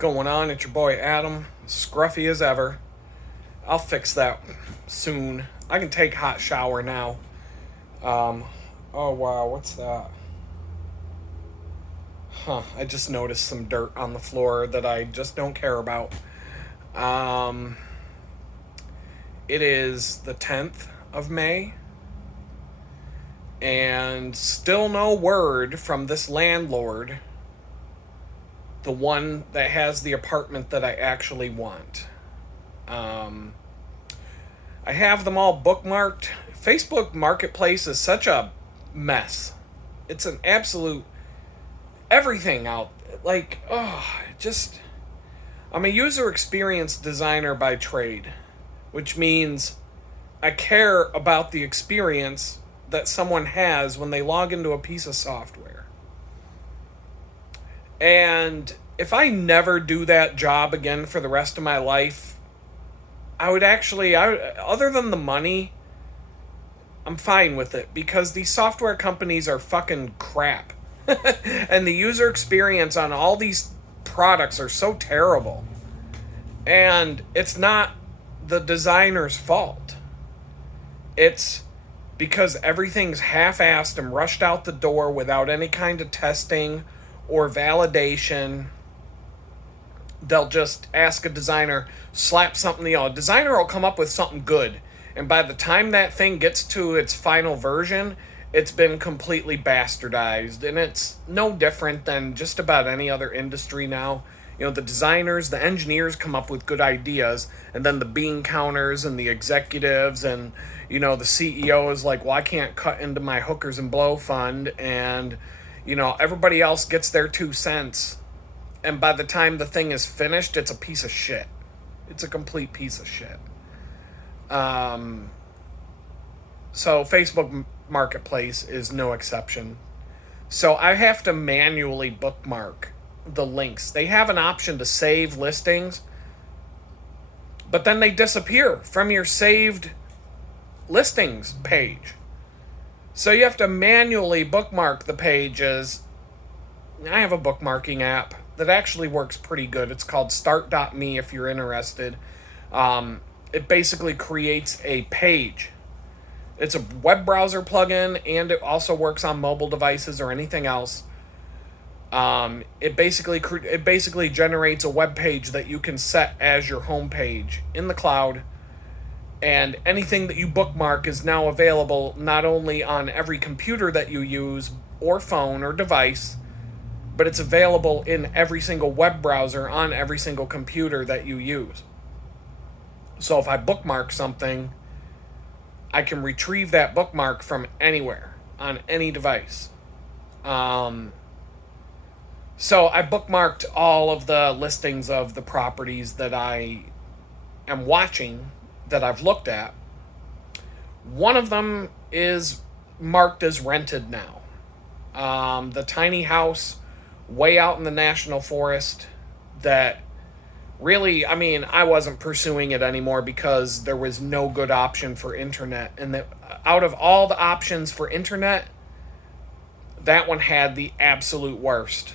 going on? It's your boy Adam, scruffy as ever. I'll fix that soon. I can take hot shower now. Um, oh wow, what's that? Huh, I just noticed some dirt on the floor that I just don't care about. Um, it is the 10th of May, and still no word from this landlord, the one that has the apartment that I actually want. Um, I have them all bookmarked. Facebook Marketplace is such a mess. It's an absolute everything out. Like, oh, just. I'm a user experience designer by trade, which means I care about the experience that someone has when they log into a piece of software. And if I never do that job again for the rest of my life, other than the money, I'm fine with it because these software companies are fucking crap. And the user experience on all these products are so terrible. And it's not the designer's fault. It's because everything's half-assed and rushed out the door without any kind of testing or validation. They'll just ask a designer, slap something, a designer will come up with something good. And by the time that thing gets to its final version, it's been completely bastardized. And it's no different than just about any other industry now. The designers, the engineers come up with good ideas, and then the bean counters and the executives and, the CEO is like, well, I can't cut into my hookers and blow fund, and, everybody else gets their 2 cents. And by the time the thing is finished, it's a piece of shit. It's a complete piece of shit. So Facebook Marketplace is no exception. So I have to manually bookmark the links. They have an option to save listings, but then they disappear from your saved listings page. So you have to manually bookmark the pages. I have a bookmarking app that actually works pretty good. It's called Start.me if you're interested. It basically creates a page. It's a web browser plugin, and it also works on mobile devices or anything else. It basically generates a web page that you can set as your home page in the cloud, and anything that you bookmark is now available not only on every computer that you use or phone or device, but it's available in every single web browser on every single computer that you use. So if I bookmark something, I can retrieve that bookmark from anywhere on any device. So I bookmarked all of the listings of the properties that I am watching, that I've looked at. One of them is marked as rented now. The tiny house way out in the national forest that really, I wasn't pursuing it anymore because there was no good option for internet. And out of all the options for internet, that one had the absolute worst.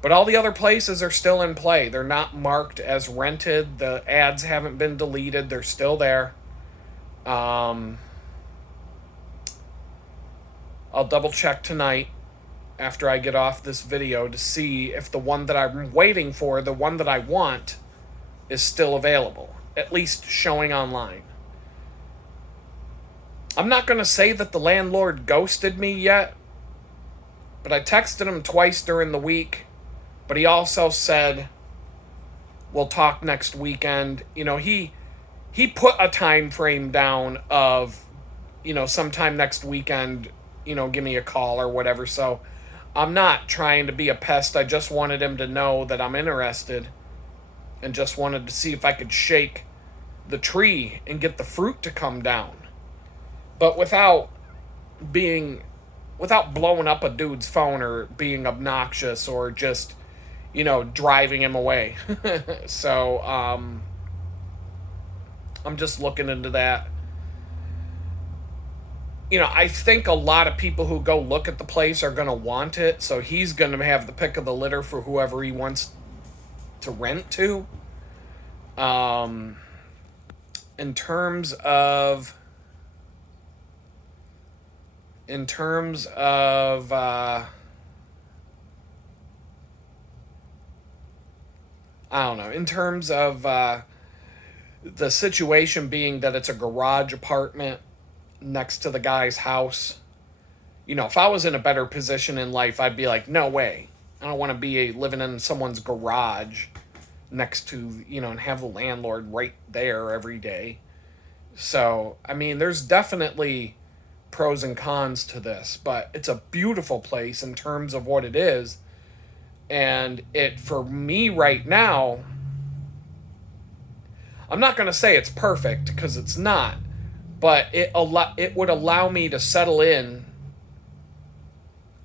But all the other places are still in play. They're not marked as rented. The ads haven't been deleted. They're still there. I'll double check tonight after I get off this video to see if the one that I'm waiting for, the one that I want, is still available, at least showing online. I'm not going to say that the landlord ghosted me yet, but I texted him twice during the week, but he also said, we'll talk next weekend. He put a time frame down of, sometime next weekend, give me a call or whatever. So I'm not trying to be a pest. I just wanted him to know that I'm interested and just wanted to see if I could shake the tree and get the fruit to come down. But without blowing up a dude's phone or being obnoxious or just, driving him away. So, I'm just looking into that. I think a lot of people who go look at the place are going to want it, so he's going to have the pick of the litter for whoever he wants to rent to. Um, in terms of in terms of I don't know. In terms of the situation being that it's a garage apartment next to the guy's house, if I was in a better position in life, I'd be like, no way. I don't want to be living in someone's garage next to, and have the landlord right there every day. So, I mean, there's definitely pros and cons to this, but it's a beautiful place in terms of what it is. And it, for me right now, I'm not going to say it's perfect because it's not, but it would allow me to settle in.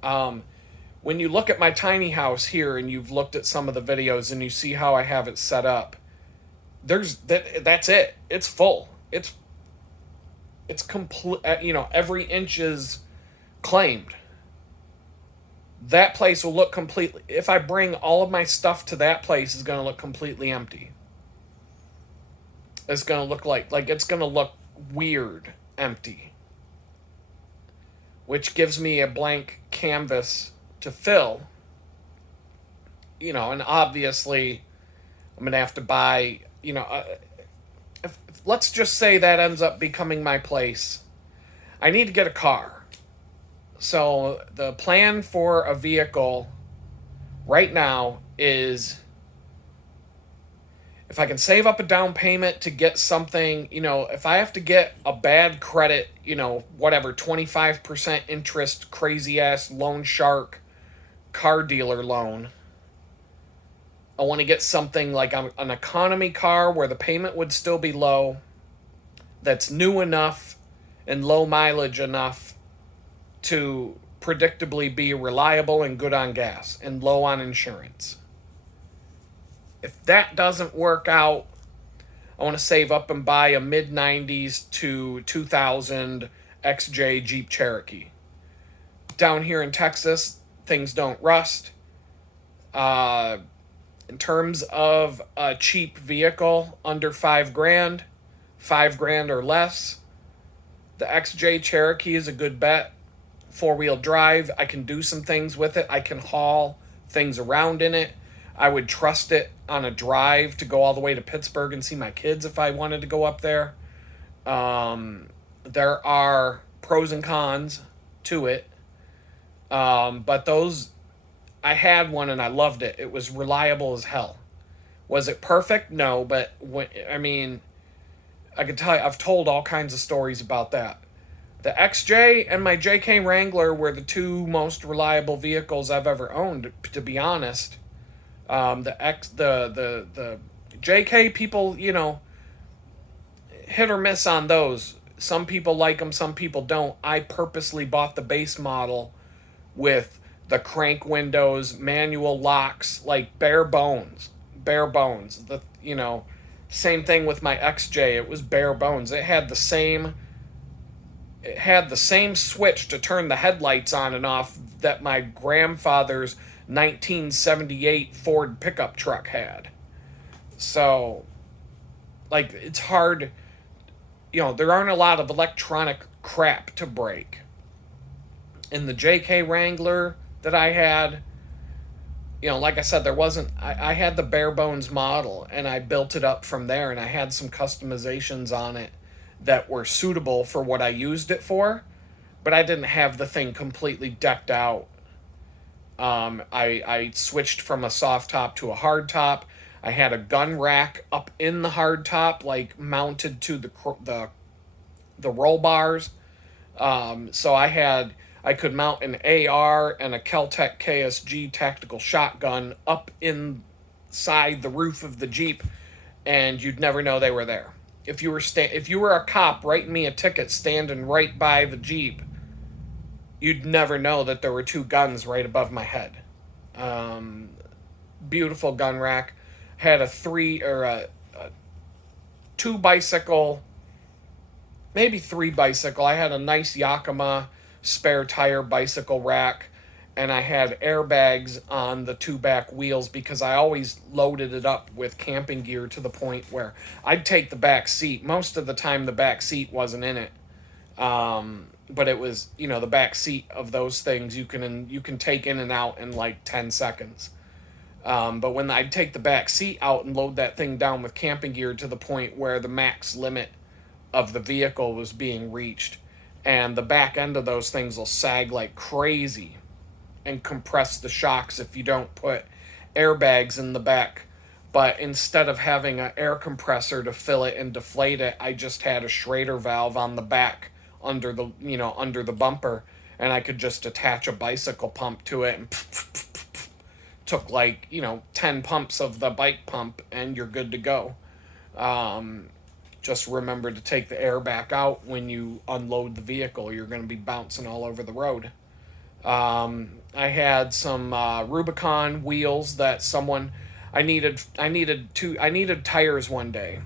When you look at my tiny house here and you've looked at some of the videos and you see how I have it set up, that's it. It's full. It's complete. Every inch is claimed. That place will look completely. If I bring all of my stuff to that place, it's going to look completely empty. It's going to look like it's going to look weird, empty, which gives me a blank canvas to fill. And obviously, I'm going to have to buy. Let's just say that ends up becoming my place. I need to get a car. So the plan for a vehicle right now is, if I can save up a down payment to get something, if I have to get a bad credit, 25% interest, crazy ass loan shark car dealer loan, I want to get something like an economy car where the payment would still be low, that's new enough and low mileage enough to predictably be reliable and good on gas and low on insurance. If that doesn't work out, I want to save up and buy a mid-90s to 2000 XJ Jeep Cherokee. Down here in Texas, things don't rust. In terms of a cheap vehicle under $5,000, $5,000 or less, the XJ Cherokee is a good bet. 4-wheel drive. I can do some things with it. I can haul things around in it. I would trust it on a drive to go all the way to Pittsburgh and see my kids if I wanted to go up there. There are pros and cons to it. But those, I had one and I loved it. It was reliable as hell. Was it perfect? No, but I could tell you, I've told all kinds of stories about that. The XJ and my JK Wrangler were the two most reliable vehicles I've ever owned, to be honest. The JK people, hit or miss on those. Some people like them, some people don't. I purposely bought the base model with the crank windows, manual locks, like bare bones. Same thing with my XJ. It was bare bones. It had the same switch to turn the headlights on and off that my grandfather's 1978 Ford pickup truck had. So, it's hard. There aren't a lot of electronic crap to break. In the JK Wrangler that I had, like I said, there wasn't. I had the bare bones model and I built it up from there, and I had some customizations on it that were suitable for what I used it for, but I didn't have the thing completely decked out. I switched from a soft top to a hard top. I had a gun rack up in the hard top, mounted to the roll bars. So I could mount an AR and a Kel-Tec KSG tactical shotgun up inside the roof of the Jeep, and you'd never know they were there. If you were a cop writing me a ticket standing right by the Jeep, you'd never know that there were two guns right above my head. Beautiful gun rack. Had a two bicycle, maybe three bicycle. I had a nice Yakima spare tire bicycle rack, and I had airbags on the two back wheels because I always loaded it up with camping gear to the point where I'd take the back seat. Most of the time, the back seat wasn't in it, but it was, the back seat of those things you can take in and out in like 10 seconds. But when I'd take the back seat out and load that thing down with camping gear to the point where the max limit of the vehicle was being reached, and the back end of those things will sag like crazy and compress the shocks if you don't put airbags in the back. But instead of having an air compressor to fill it and deflate it, I just had a Schrader valve on the back under the bumper, and I could just attach a bicycle pump to it and took like 10 pumps of the bike pump and you're good to go. Just remember to take the air back out when you unload the vehicle. You're going to be bouncing all over the road. I had some Rubicon wheels that I needed tires one day,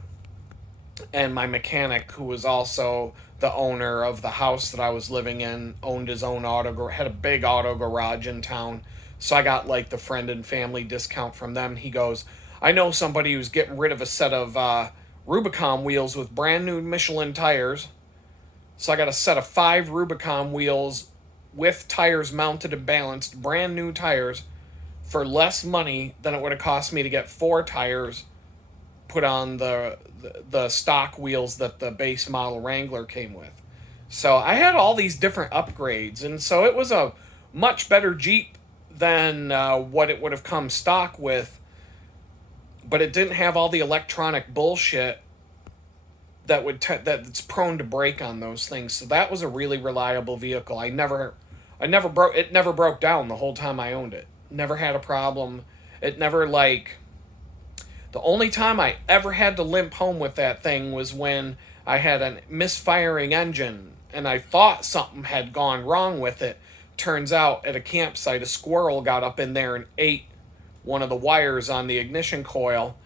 and my mechanic, who was also the owner of the house that I was living in, owned his own had a big auto garage in town. So I got like the friend and family discount from them. He goes, I know somebody who's getting rid of a set of Rubicon wheels with brand new Michelin tires. So I got a set of 5 Rubicon wheels with tires mounted and balanced, brand new tires, for less money than it would have cost me to get 4 tires put on the stock wheels that the base model Wrangler came with. So I had all these different upgrades, and so it was a much better Jeep than what it would have come stock with, but it didn't have all the electronic bullshit that's prone to break on those things. So that was a really reliable vehicle. It never broke down the whole time I owned it. Never had a problem. It never the only time I ever had to limp home with that thing was when I had a misfiring engine and I thought something had gone wrong with it. Turns out at a campsite, a squirrel got up in there and ate one of the wires on the ignition coil,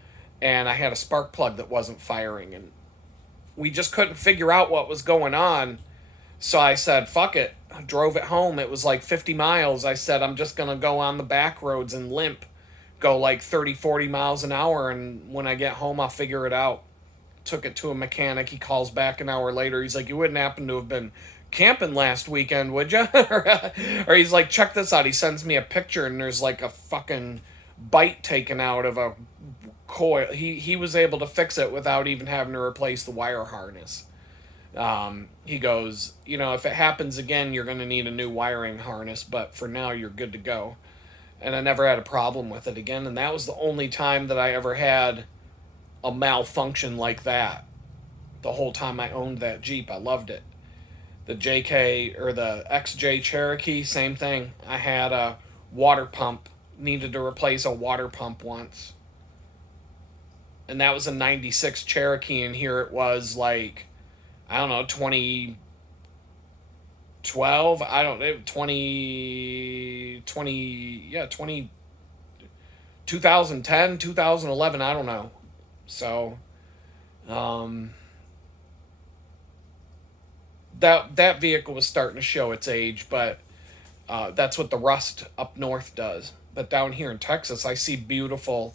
and I had a spark plug that wasn't firing, and we just couldn't figure out what was going on. So I said, fuck it. I drove it home. It was like 50 miles. I said, I'm just going to go on the back roads and limp, go like 30, 40 miles an hour, and when I get home, I'll figure it out. Took it to a mechanic. He calls back an hour later. He's like, you wouldn't happen to have been camping last weekend, would you? Or he's like, check this out. He sends me a picture, and there's like a fucking bite taken out of a coil. He was able to fix it without even having to replace the wire harness. He goes, if it happens again, you're going to need a new wiring harness, but for now, you're good to go. And I never had a problem with it again, and that was the only time that I ever had a malfunction like that. The whole time I owned that Jeep, I loved it. The JK or the XJ Cherokee, same thing. I had a water pump, needed to replace a water pump once. And that was a 96 Cherokee, and here it was like, I don't know, 2012, 2010, 2011, I don't know. So, that vehicle was starting to show its age, but that's what the rust up north does. But down here in Texas, I see beautiful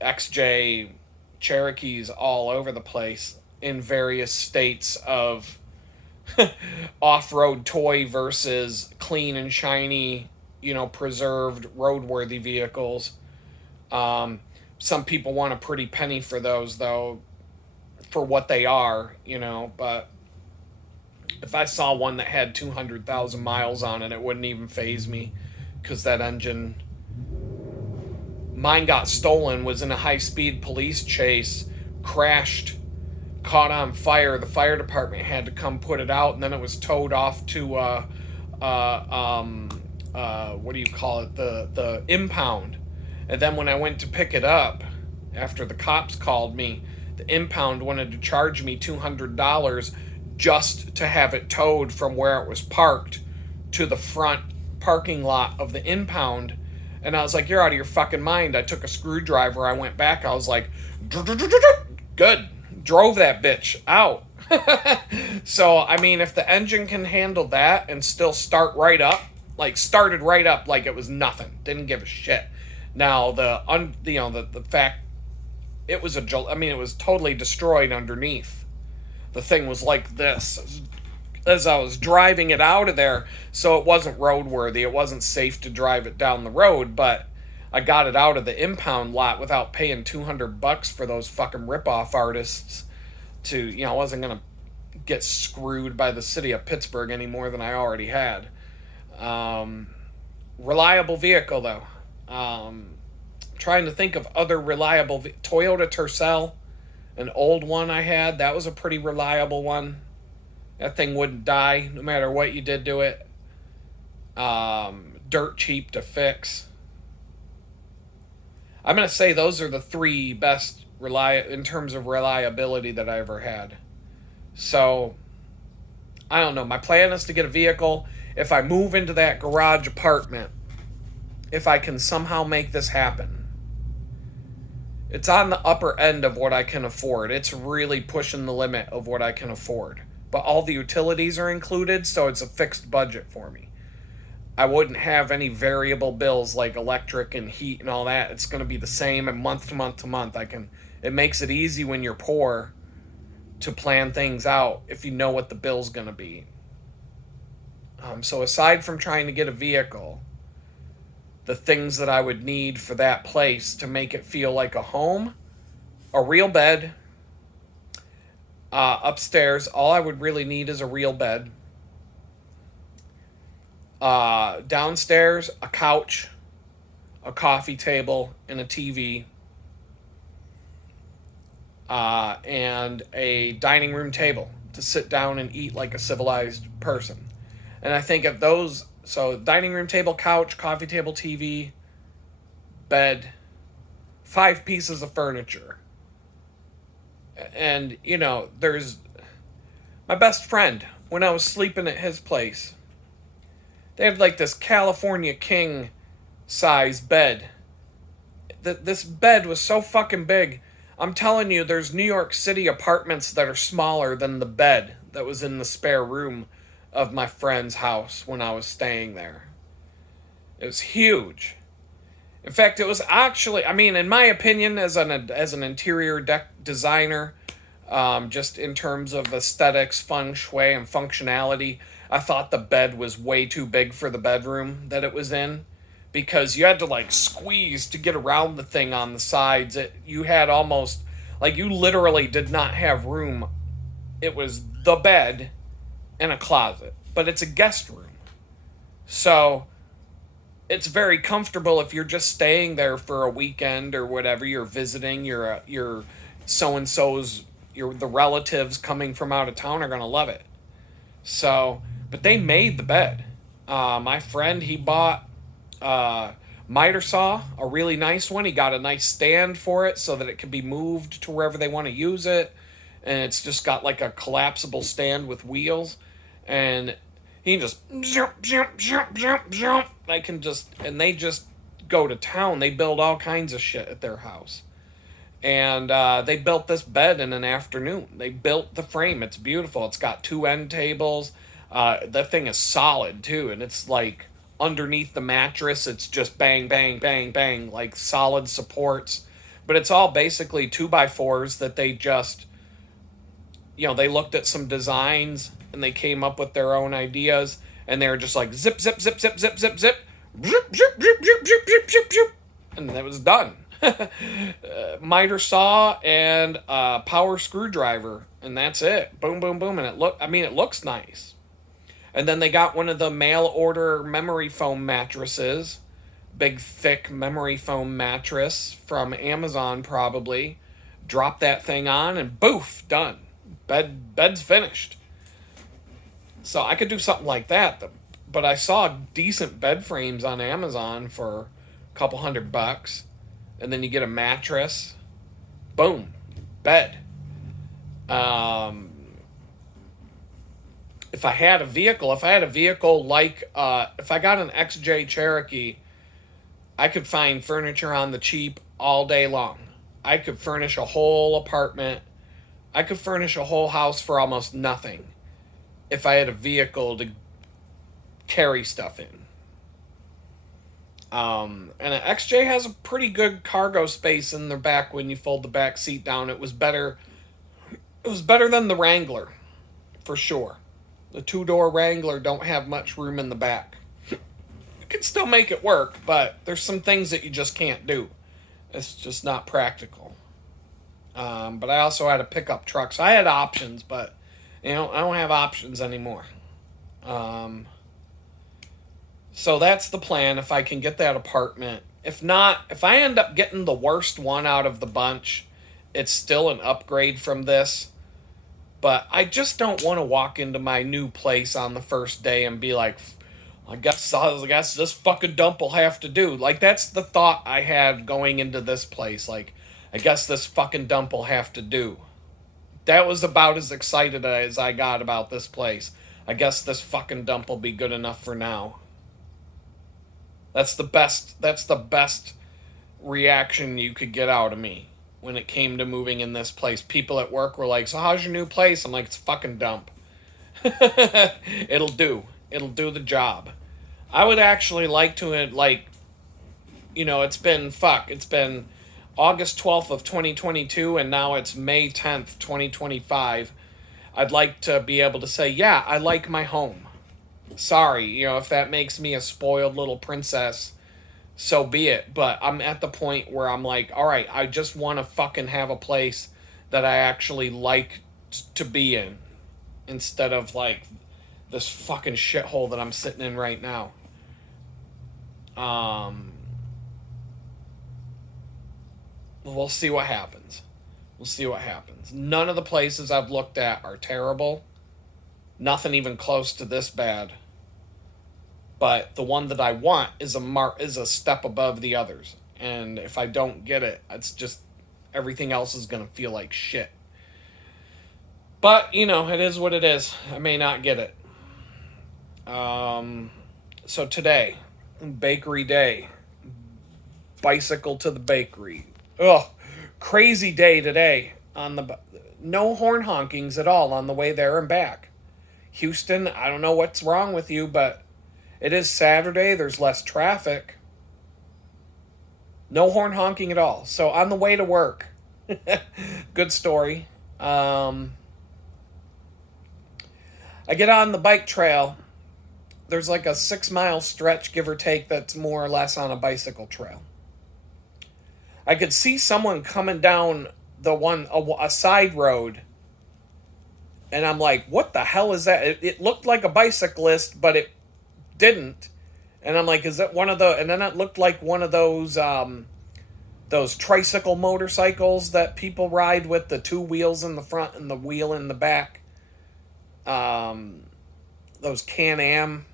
XJ Cherokees all over the place in various states of off-road toy versus clean and shiny, preserved roadworthy vehicles. Some people want a pretty penny for those, though, for what they are, but if I saw one that had 200,000 miles on it, it wouldn't even faze me, because that engine, mine got stolen, was in a high-speed police chase, crashed, caught on fire. The fire department had to come put it out, and then it was towed off to what do you call it, the impound. And then when I went to pick it up, after the cops called me, the impound wanted to charge me $200 just to have it towed from where it was parked to the front parking lot of the impound. And I was like, you're out of your fucking mind. I took a screwdriver, I went back, I was like, good, drove that bitch out. So, I mean, if the engine can handle that and still start right up Like, started right up like it was nothing. Didn't give a shit. Now, the fact it was it was totally destroyed underneath. The thing was like this as I was driving it out of there, so it wasn't roadworthy. It wasn't safe to drive it down the road, but I got it out of the impound lot without paying $200 for those fucking ripoff artists I wasn't going to get screwed by the city of Pittsburgh any more than I already had. Reliable vehicle, though. Trying to think of other reliable... Toyota Tercel, an old one I had. That was a pretty reliable one. That thing wouldn't die no matter what you did to it. Dirt cheap to fix. I'm going to say those are the three best in terms of reliability that I ever had. So, I don't know. My plan is to get a vehicle. If I move into that garage apartment, if I can somehow make this happen. It's on the upper end of what I can afford. It's really pushing the limit of what I can afford. But all the utilities are included, so it's a fixed budget for me. I wouldn't have any variable bills like electric and heat and all that. It's going to be the same and month to month to month. It makes it easy when you're poor to plan things out if you know what the bill's going to be. So aside from trying to get a vehicle, the things that I would need for that place to make it feel like a home, a real bed. Upstairs, all I would really need is a real bed. Downstairs, a couch, a coffee table, and a TV. And a dining room table to sit down and eat like a civilized person. And I think of those, so dining room table, couch, coffee table, TV, bed, 5 pieces of furniture. And, there's my best friend, when I was sleeping at his place, they had like this California king size bed. This bed was so fucking big. I'm telling you, there's New York City apartments that are smaller than the bed that was in the spare room of my friend's house when I was staying there. It was huge. In fact, it was actually, in my opinion, as an interior designer, just in terms of aesthetics, feng shui, and functionality, I thought the bed was way too big for the bedroom that it was in, because you had to squeeze to get around the thing on the sides. You had almost, you literally did not have room. It was the bed and a closet, but it's a guest room. So it's very comfortable if you're just staying there for a weekend or whatever. You're visiting your so-and-so's, the relatives coming from out of town are going to love it. So, but they made the bed. My friend, he bought miter saw, a really nice one. He got a nice stand for it so that it can be moved to wherever they want to use it. And it's just got a collapsible stand with wheels. And he just jump. And they just go to town. They build all kinds of shit at their house. And they built this bed in an afternoon. They built the frame. It's beautiful. It's got 2 end tables. That thing is solid, too. And it's underneath the mattress, it's just bang, bang, bang, bang, solid supports. But it's all basically 2x4s that they just, they looked at some designs and they came up with their own ideas. And they were just zip, zip, zip, zip, zip, zip, zip, zip, zip, zip, zip, zip, zip, zip, zip. And it was done. Miter saw and a power screwdriver, and that's it. Boom, boom, boom. And it looks nice. And then they got one of the mail order memory foam mattresses, big thick memory foam mattress from Amazon probably. Drop that thing on and boof, done. Bed's finished. So I could do something like that. But I saw decent bed frames on Amazon for a couple $100. And then you get a mattress. Boom. Bed. If I had a vehicle if I got an XJ Cherokee, I could find furniture on the cheap all day long. I could furnish a whole apartment. I could furnish a whole house for almost nothing if I had a vehicle to carry stuff in. And an XJ has a pretty good cargo space in their back when you fold the back seat down. It was better. It was better than the Wrangler, for sure. The two-door Wrangler don't have much room in the back. You can still make it work, but there's some things that you just can't do. It's just not practical. But I also had a pickup truck, so I had options, but I don't have options anymore. So that's the plan. If I can get that apartment, if not, if I end up getting the worst one out of the bunch, it's still an upgrade from this. But I just don't want to walk into my new place on the first day and be like, I guess this fucking dump will have to do. Like, that's the thought I had going into this place. Like, I guess this fucking dump will have to do. That was about as excited as I got about this place. I guess this fucking dump will be good enough for now. That's the best reaction you could get out of me when it came to moving in this place. People at work were like, "So how's your new place?" I'm like, "It's a fucking dump." It'll do. It'll do the job. I would actually like to, it's been August 12th of 2022, and now it's May 10th, 2025. I'd like to be able to say, yeah, I like my home. Sorry, if that makes me a spoiled little princess, so be it. But I'm at the point where I'm like, all right, I just want to fucking have a place that I actually like to be in, instead of like this fucking shithole that I'm sitting in right now. We'll see what happens. We'll see what happens. None of the places I've looked at are terrible. Nothing even close to this bad. But the one that I want is a step above the others. And if I don't get it, it's just everything else is going to feel like shit. But, it is what it is. I may not get it. So today, bakery day. Bicycle to the bakery. Ugh, crazy day today. No horn honkings at all on the way there and back. Houston, I don't know what's wrong with you, but it is Saturday. There's less traffic. No horn honking at all. So on the way to work, good story. I get on the bike trail. There's like a 6-mile stretch, give or take, that's more or less on a bicycle trail. I could see someone coming down a side road, and I'm like, what the hell is that? It looked like a bicyclist, but it didn't. And I'm like, is that one of the... And then it looked like one of those tricycle motorcycles that people ride with the 2 wheels in the front and the wheel in the back. Those Can-Am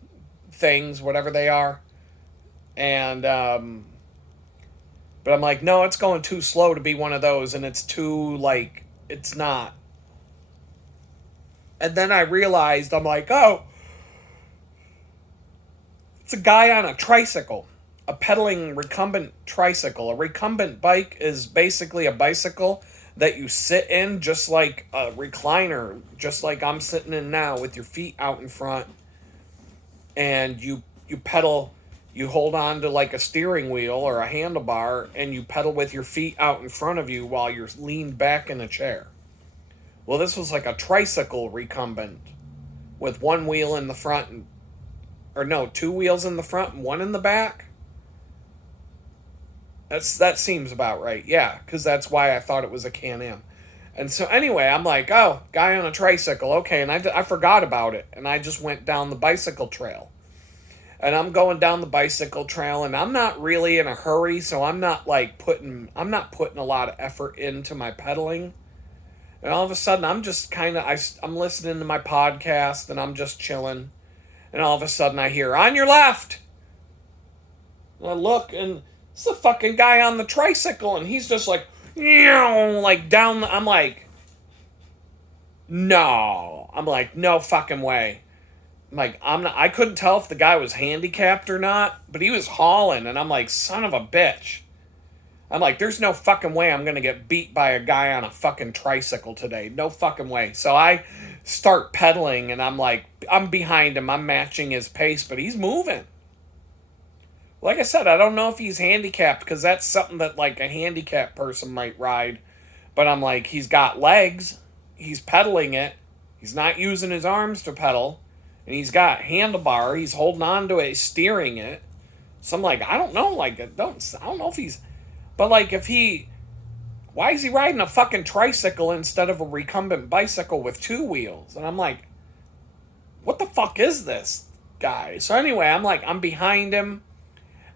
things, whatever they are. And, but I'm like, no, it's going too slow to be one of those, and it's not. And then I realized, I'm like, oh, it's a guy on a tricycle, a pedaling recumbent tricycle. A recumbent bike is basically a bicycle that you sit in, just like a recliner, just like I'm sitting in now, with your feet out in front, and you pedal. You hold on to like a steering wheel or a handlebar, and you pedal with your feet out in front of you while you're leaned back in a chair. Well, this was like a tricycle recumbent with 1 wheel in the front, 2 wheels in the front and 1 in the back. That seems about right, yeah, because that's why I thought it was a Can-Am. And so anyway, I'm like, oh, guy on a tricycle, okay, and I forgot about it, and I just went down the bicycle trail. And I'm going down the bicycle trail, and I'm not really in a hurry, so I'm not putting a lot of effort into my pedaling. And all of a sudden, I'm just I'm listening to my podcast, and I'm just chilling. And all of a sudden, I hear, on your left! And I look, and it's the fucking guy on the tricycle, and he's just like down. I'm like, no. I'm like, no fucking way. I couldn't tell if the guy was handicapped or not, but he was hauling, and I'm like, son of a bitch. I'm like, there's no fucking way I'm going to get beat by a guy on a fucking tricycle today. No fucking way. So I start pedaling, and I'm like, I'm behind him. I'm matching his pace, but he's moving. Like I said, I don't know if he's handicapped because that's something that like a handicapped person might ride. But I'm like, he's got legs, he's pedaling it, he's not using his arms to pedal, and he's got handlebar, he's holding on to it, he's steering it. So I'm like, I don't know, like I don't know if he's, but like if he, why is he riding a fucking tricycle instead of a recumbent bicycle with two wheels? And I'm like, what the fuck is this guy? So anyway, I'm behind him.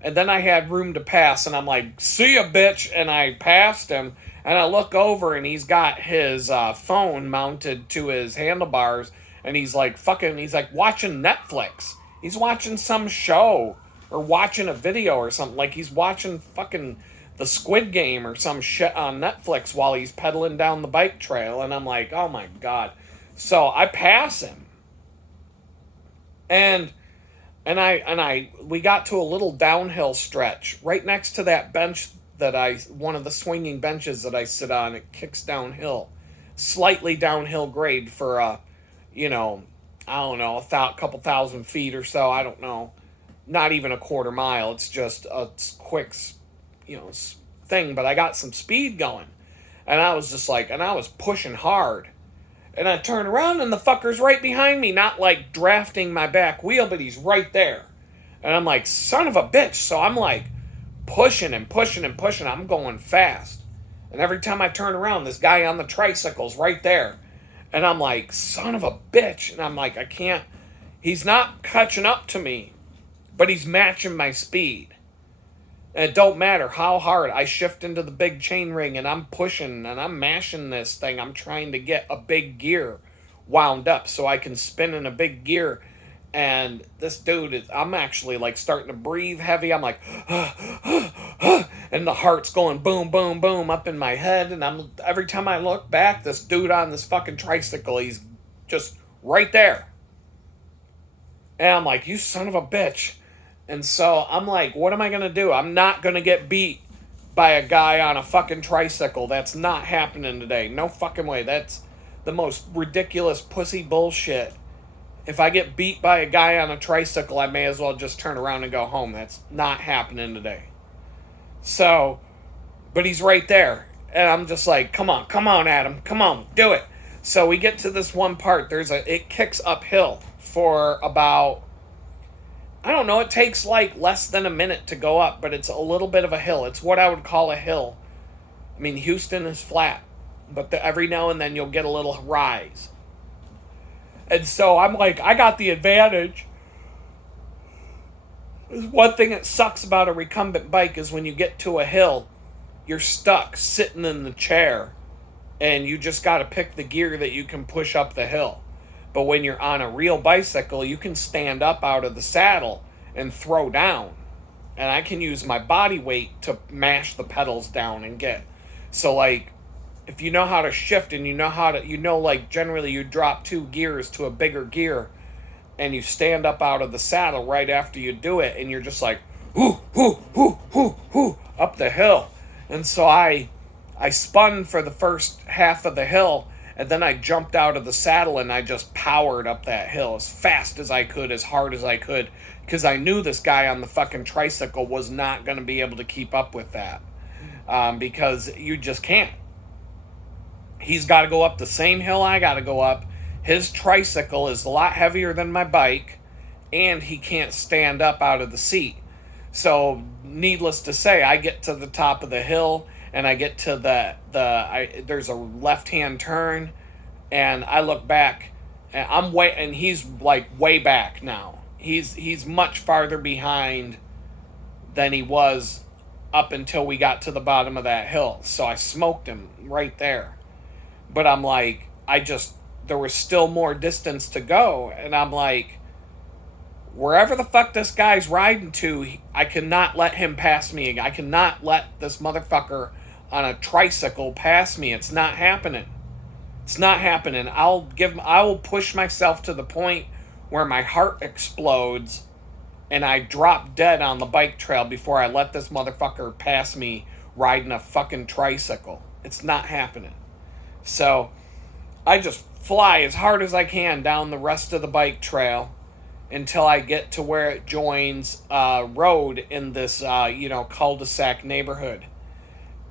And then I had room to pass, and I'm like, see ya, bitch. And I passed him, and I look over, and he's got his phone mounted to his handlebars, and he's like watching Netflix. He's watching some show, or watching a video or something. Like he's watching fucking the Squid Game or some shit on Netflix while he's pedaling down the bike trail. And I'm like, oh my God. So I pass him. And we got to a little downhill stretch right next to that bench one of the swinging benches that I sit on. It kicks downhill, slightly downhill grade for I don't know, couple thousand feet or so. I don't know, not even a quarter mile. It's just a quick, thing. But I got some speed going, and I was just like, and I was pushing hard. And I turn around and the fucker's right behind me, not like drafting my back wheel, but he's right there. And I'm like, son of a bitch. So I'm like pushing and pushing and pushing. I'm going fast. And every time I turn around, this guy on the tricycle's right there. And I'm like, son of a bitch. And I'm like, I can't. He's not catching up to me, but he's matching my speed. And it don't matter how hard I shift into the big chain ring and I'm pushing and I'm mashing this thing. I'm trying to get a big gear wound up so I can spin in a big gear. And this dude I'm actually like starting to breathe heavy. I'm like, and the heart's going boom, boom, boom up in my head. And every time I look back, this dude on this fucking tricycle, he's just right there. And I'm like, you son of a bitch. And so I'm like, what am I going to do? I'm not going to get beat by a guy on a fucking tricycle. That's not happening today. No fucking way. That's the most ridiculous pussy bullshit. If I get beat by a guy on a tricycle, I may as well just turn around and go home. That's not happening today. So, but he's right there. And I'm just like, come on, Adam. Come on, do it. So we get to this one part. It kicks uphill for about, I don't know, it takes like less than a minute to go up, but it's a little bit of a hill. It's what I would call a hill. I mean, Houston is flat, but every now and then you'll get a little rise. And so I'm like, I got the advantage. One thing that sucks about a recumbent bike is when you get to a hill, you're stuck sitting in the chair, and you just got to pick the gear that you can push up the hill. But when you're on a real bicycle, you can stand up out of the saddle and throw down. And I can use my body weight to mash the pedals down and get. So, like, if you know how to shift and like, generally you drop 2 gears to a bigger gear and you stand up out of the saddle right after you do it and you're just like, hoo, hoo, hoo, hoo, hoo, up the hill. And so I spun for the first half of the hill. And then I jumped out of the saddle and I just powered up that hill as fast as I could, as hard as I could, because I knew this guy on the fucking tricycle was not going to be able to keep up with that, because you just can't. He's got to go up the same hill I got to go up. His tricycle is a lot heavier than my bike, and he can't stand up out of the seat. So, needless to say, I get to the top of the hill, and I get to there's a left-hand turn, and I look back, and he's like way back now. He's much farther behind than he was up until we got to the bottom of that hill. So I smoked him right there. But I'm like, there was still more distance to go, and I'm like, wherever the fuck this guy's riding to, I cannot let him pass me. I cannot let this motherfucker on a tricycle pass me. It's not happening. It's not happening. I will push myself to the point where my heart explodes and I drop dead on the bike trail before I let this motherfucker pass me riding a fucking tricycle. It's not happening. So I just fly as hard as I can down the rest of the bike trail. until I get to where it joins road in this, cul-de-sac neighborhood.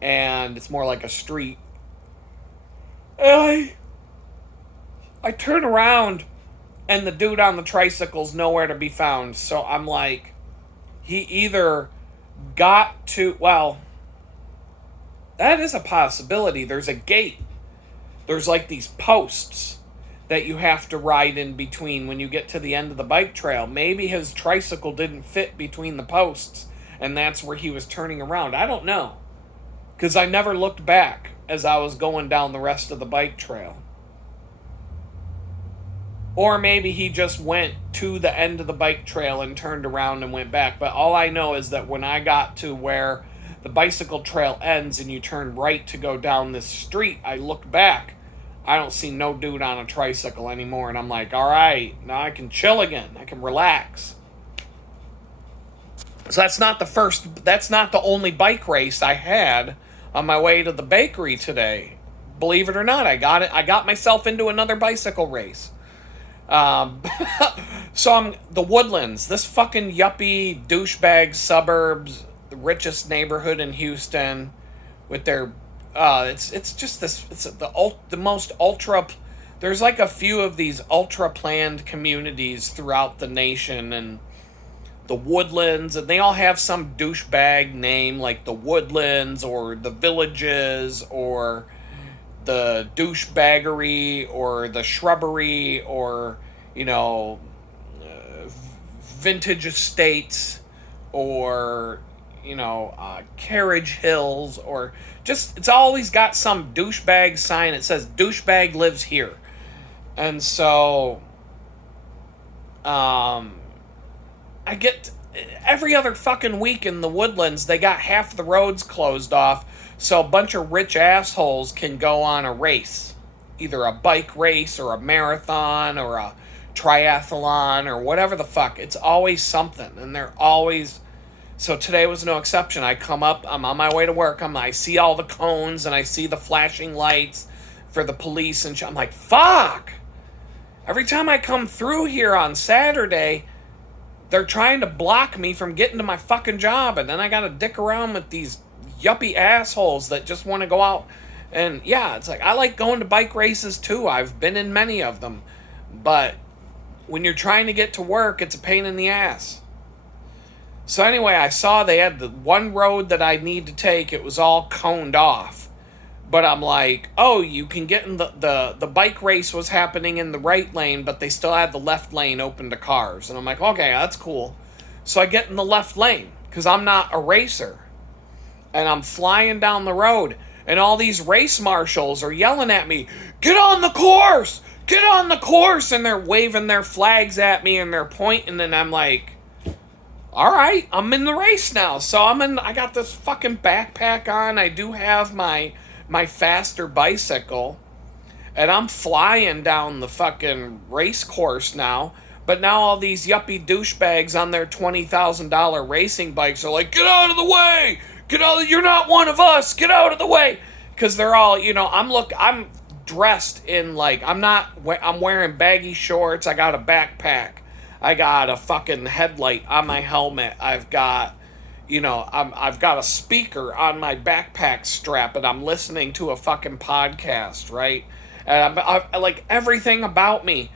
And it's more like a street. And I turn around, and the dude on the tricycle's nowhere to be found. So I'm like, he either got to, well, that is a possibility. There's a gate. There's like these posts that you have to ride in between when you get to the end of the bike trail. Maybe his tricycle didn't fit between the posts, and that's where he was turning around. I don't know, because I never looked back as I was going down the rest of the bike trail. Or maybe he just went to the end of the bike trail and turned around and went back. But all I know is that when I got to where the bicycle trail ends and you turn right to go down this street, I look back. I don't see no dude on a tricycle anymore. And I'm like, all right, now I can chill again. I can relax. So that's not the only bike race I had on my way to the bakery today. Believe it or not, I got myself into another bicycle race. So I'm the Woodlands, this fucking yuppie douchebag suburbs, the richest neighborhood in Houston, with their it's just this, it's the most ultra. There's like a few of these ultra planned communities throughout the nation, and the Woodlands, and they all have some douchebag name like the Woodlands or the Villages or the douchebaggery or the shrubbery or, vintage estates or, carriage hills, or just, it's always got some douchebag sign. It says douchebag lives here. And so, I get every other fucking week in the Woodlands, they got half the roads closed off so a bunch of rich assholes can go on a race, either a bike race or a marathon or a triathlon or whatever the fuck. It's always something, and they're always. So today was no exception. I come up, I'm on my way to work, I see all the cones and I see the flashing lights for the police and I'm like, fuck! Every time I come through here on Saturday, they're trying to block me from getting to my fucking job, and then I gotta dick around with these yuppie assholes that just want to go out. And yeah, it's like, I like going to bike races too. I've been in many of them. But when you're trying to get to work, it's a pain in the ass. So anyway, I saw they had the one road that I need to take. It was all coned off. But I'm like, oh, you can get in the bike race was happening in the right lane, but they still had the left lane open to cars. And I'm like, okay, that's cool. So I get in the left lane because I'm not a racer. And I'm flying down the road, and all these race marshals are yelling at me, get on the course! Get on the course! And they're waving their flags at me, and they're pointing, and I'm like, all right, I'm in the race now. So I got this fucking backpack on. I do have my faster bicycle, and I'm flying down the fucking race course now. But now all these yuppie douchebags on their $20,000 racing bikes are like, get out of the way! Get out! You're not one of us! Get out of the way! Because they're all, I'm dressed in like, I'm wearing baggy shorts. I got a backpack. I got a fucking headlight on my helmet. I've got, I've got a speaker on my backpack strap, and I'm listening to a fucking podcast, right? And I like everything about me.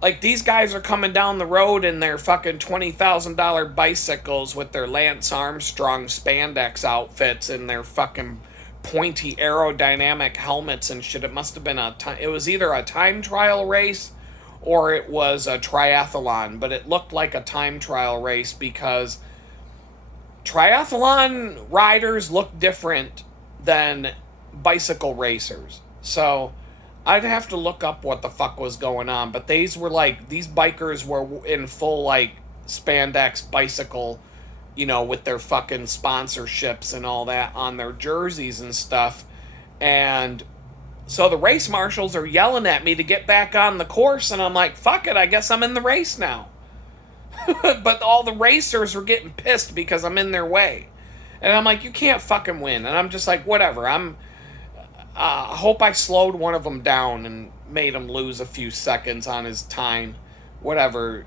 Like, these guys are coming down the road in their fucking $20,000 bicycles with their Lance Armstrong spandex outfits and their fucking pointy aerodynamic helmets and shit. It must have been it was either a time trial race or it was a triathlon, but it looked like a time trial race because triathlon riders look different than bicycle racers. So I'd have to look up what the fuck was going on, but these bikers were in full, like, spandex bicycle, with their fucking sponsorships and all that on their jerseys and stuff, and so the race marshals are yelling at me to get back on the course, and I'm like, fuck it, I guess I'm in the race now. But all the racers were getting pissed because I'm in their way, and I'm like, you can't fucking win, and I'm just like, whatever, I hope I slowed one of them down and made him lose a few seconds on his time. Whatever.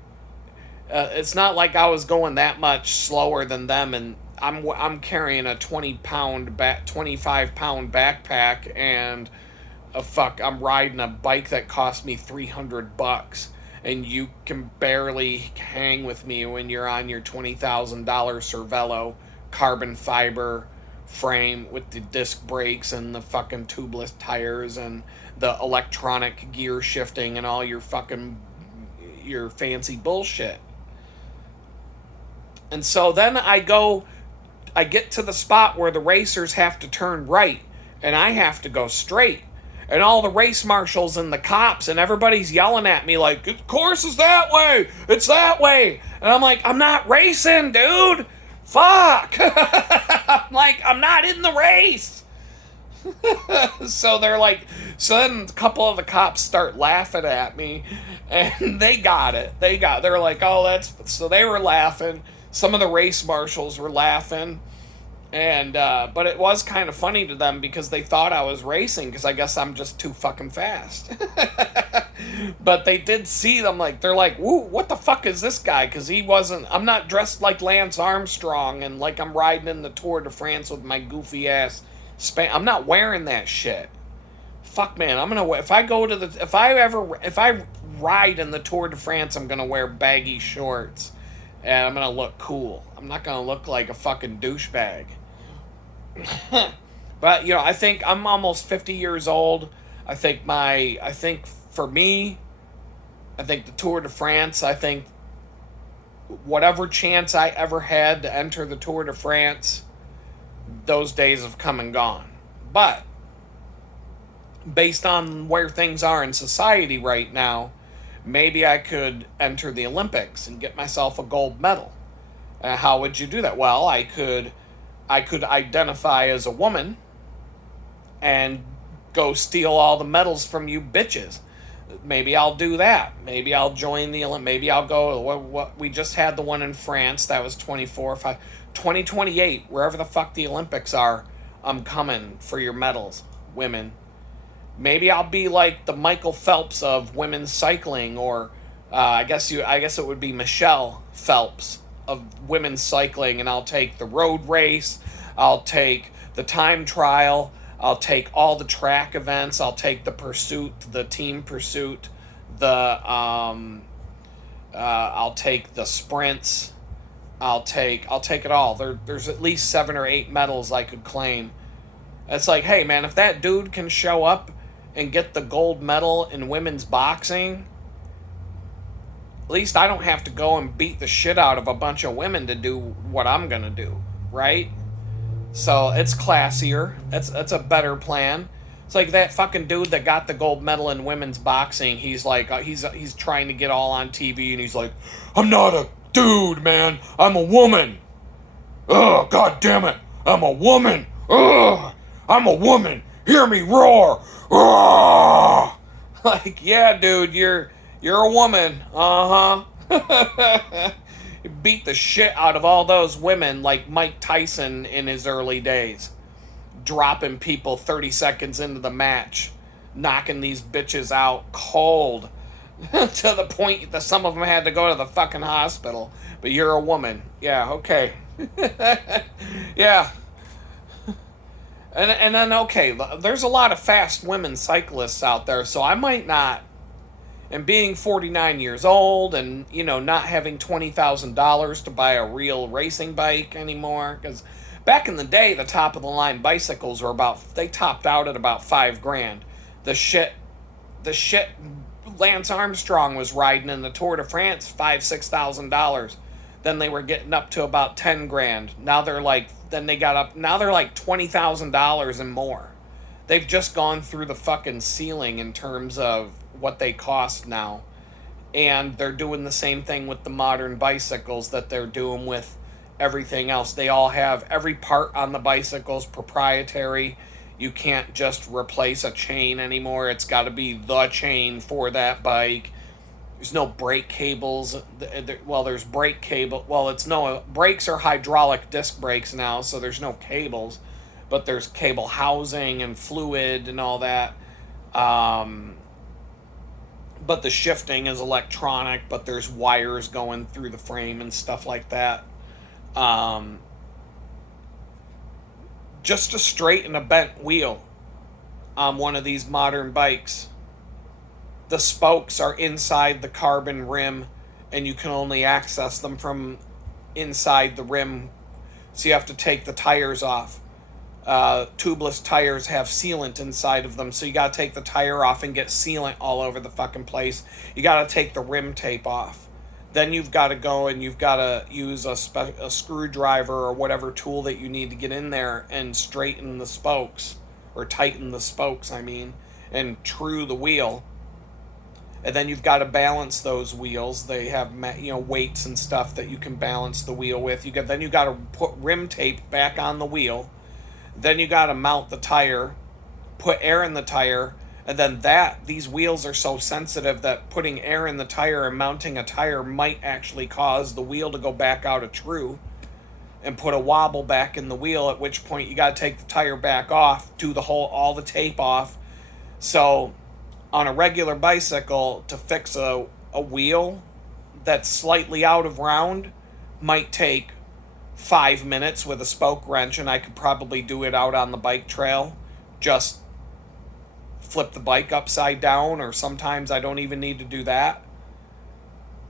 It's not like I was going that much slower than them, and I'm carrying a 25 pound backpack, and I'm riding a bike that cost me $300, and you can barely hang with me when you're on your $20,000 Cervelo carbon fiber frame with the disc brakes and the fucking tubeless tires and the electronic gear shifting and all your fancy bullshit. And so then I get to the spot where the racers have to turn right and I have to go straight. And all the race marshals and the cops and everybody's yelling at me like, "The course is that way! It's that way!" And I'm like, "I'm not racing, dude! Fuck!" I'm like, "I'm not in the race!" So then a couple of the cops start laughing at me, and they got it. They're like, "Oh, so they were laughing. Some of the race marshals were laughing. And, but it was kind of funny to them because they thought I was racing because I guess I'm just too fucking fast. But they did see them, they're like, "Woo, what the fuck is this guy?" Because I'm not dressed like Lance Armstrong and like I'm riding in the Tour de France with my goofy ass I'm not wearing that shit. Fuck, man, if I ride in the Tour de France, I'm gonna wear baggy shorts. And I'm gonna look cool. I'm not gonna look like a fucking douchebag. But I think I'm almost 50 years old. I think for me, I think the Tour de France, I think whatever chance I ever had to enter the Tour de France, those days have come and gone. But based on where things are in society right now, maybe I could enter the Olympics and get myself a gold medal. How would you do that? Well, I could identify as a woman and go steal all the medals from you bitches. Maybe I'll do that. Maybe I'll join the Olympics. Maybe I'll go. What we just had the one in France. That was 2028, wherever the fuck the Olympics are. I'm coming for your medals, women. Maybe I'll be like the Michael Phelps of women's cycling, or I guess it would be Michelle Phelps of women's cycling, and I'll take the road race, I'll take the time trial, I'll take all the track events, I'll take the pursuit, the team pursuit, I'll take the sprints, I'll take it all. There's at least 7 or 8 medals I could claim. It's like, hey man, if that dude can show up and get the gold medal in women's boxing, at least I don't have to go and beat the shit out of a bunch of women to do what I'm gonna do, right? So it's classier. That's a better plan. It's like that fucking dude that got the gold medal in women's boxing. He's like, he's trying to get all on TV, and he's like, "I'm not a dude, man. I'm a woman. Ugh, god damn it. I'm a woman. Ugh, I'm a woman. Hear me roar. Ugh." Like, yeah, dude, you're a woman. Uh-huh. Beat the shit out of all those women like Mike Tyson in his early days. Dropping people 30 seconds into the match. Knocking these bitches out cold. To the point that some of them had to go to the fucking hospital. But you're a woman. Yeah, okay. Yeah. And then, okay, there's a lot of fast women cyclists out there, so I might not. And being 49 years old and, not having $20,000 to buy a real racing bike anymore. Because back in the day, the top-of-the-line bicycles they topped out at about $5,000. The shit Lance Armstrong was riding in the Tour de France, $5,000-$6,000. Then they were getting up to about $10,000. Now they're like $20,000 and more. They've just gone through the fucking ceiling in terms of what they cost now. And they're doing the same thing with the modern bicycles that they're doing with everything else. They all have every part on the bicycles proprietary. You can't just replace a chain anymore. It's got to be the chain for that bike. There's no brake cables. Well, there's brake cable. Well, brakes are hydraulic disc brakes now, so there's no cables. But there's cable housing and fluid and all that. but the shifting is electronic, but there's wires going through the frame and stuff like that. Um, just to straighten a bent wheel on one of these modern bikes, the spokes are inside the carbon rim, and you can only access them from inside the rim, so you have to take the tires off. Tubeless tires have sealant inside of them, so you gotta take the tire off and get sealant all over the fucking place. You gotta take the rim tape off. Then you've got to go and you've got to use a screwdriver or whatever tool that you need to get in there and straighten the spokes, or tighten the spokes, I mean, and true the wheel. And then you've got to balance those wheels. They have weights and stuff that you can balance the wheel with. Then you got to put rim tape back on the wheel. Then you got to mount the tire, put air in the tire, and then these wheels are so sensitive that putting air in the tire and mounting a tire might actually cause the wheel to go back out of true and put a wobble back in the wheel, at which point you got to take the tire back off, do all the tape off. So on a regular bicycle, to fix a wheel that's slightly out of round might take 5 minutes with a spoke wrench, and I could probably do it out on the bike trail. Just flip the bike upside down, or sometimes I don't even need to do that.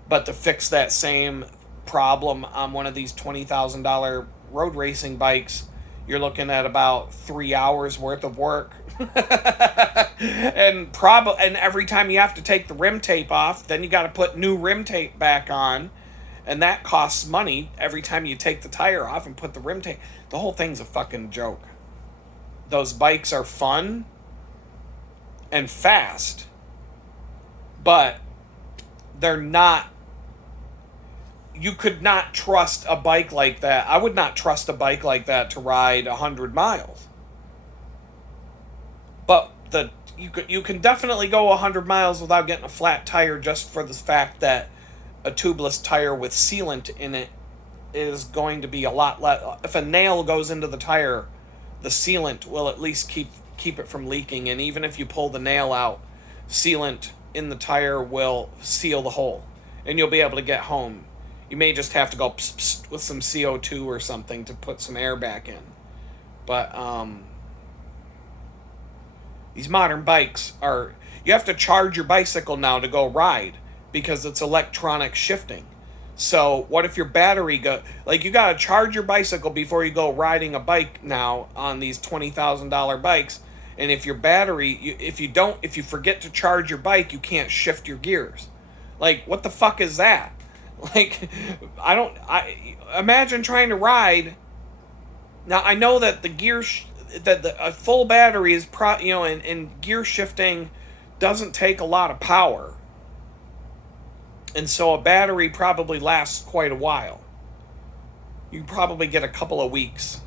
But to fix that same problem on one of these $20,000 road racing bikes, you're looking at about 3 hours worth of work. and every time you have to take the rim tape off, then you got to put new rim tape back on, and that costs money every time you take the tire off and put the rim tape. The whole thing's a fucking joke. Those bikes are fun and fast, but they're not. You could not trust a bike like that. I would not trust a bike like that to ride 100 miles. But you can definitely go 100 miles without getting a flat tire, just for the fact that a tubeless tire with sealant in it is going to be a lot less. If a nail goes into the tire, the sealant will at least keep it from leaking, and even if you pull the nail out, sealant in the tire will seal the hole, and you'll be able to get home. You may just have to go pss, pss, with some CO2 or something to put some air back in. But these modern bikes you have to charge your bicycle now to go ride, because it's electronic shifting. So what if your battery you got to charge your bicycle before you go riding a bike now on these $20,000 bikes. And if your battery, if you forget to charge your bike, you can't shift your gears. Like, what the fuck is that? Like, I imagine trying to ride. Now, I know that a full battery is and gear shifting doesn't take a lot of power. And so a battery probably lasts quite a while. You probably get a couple of weeks.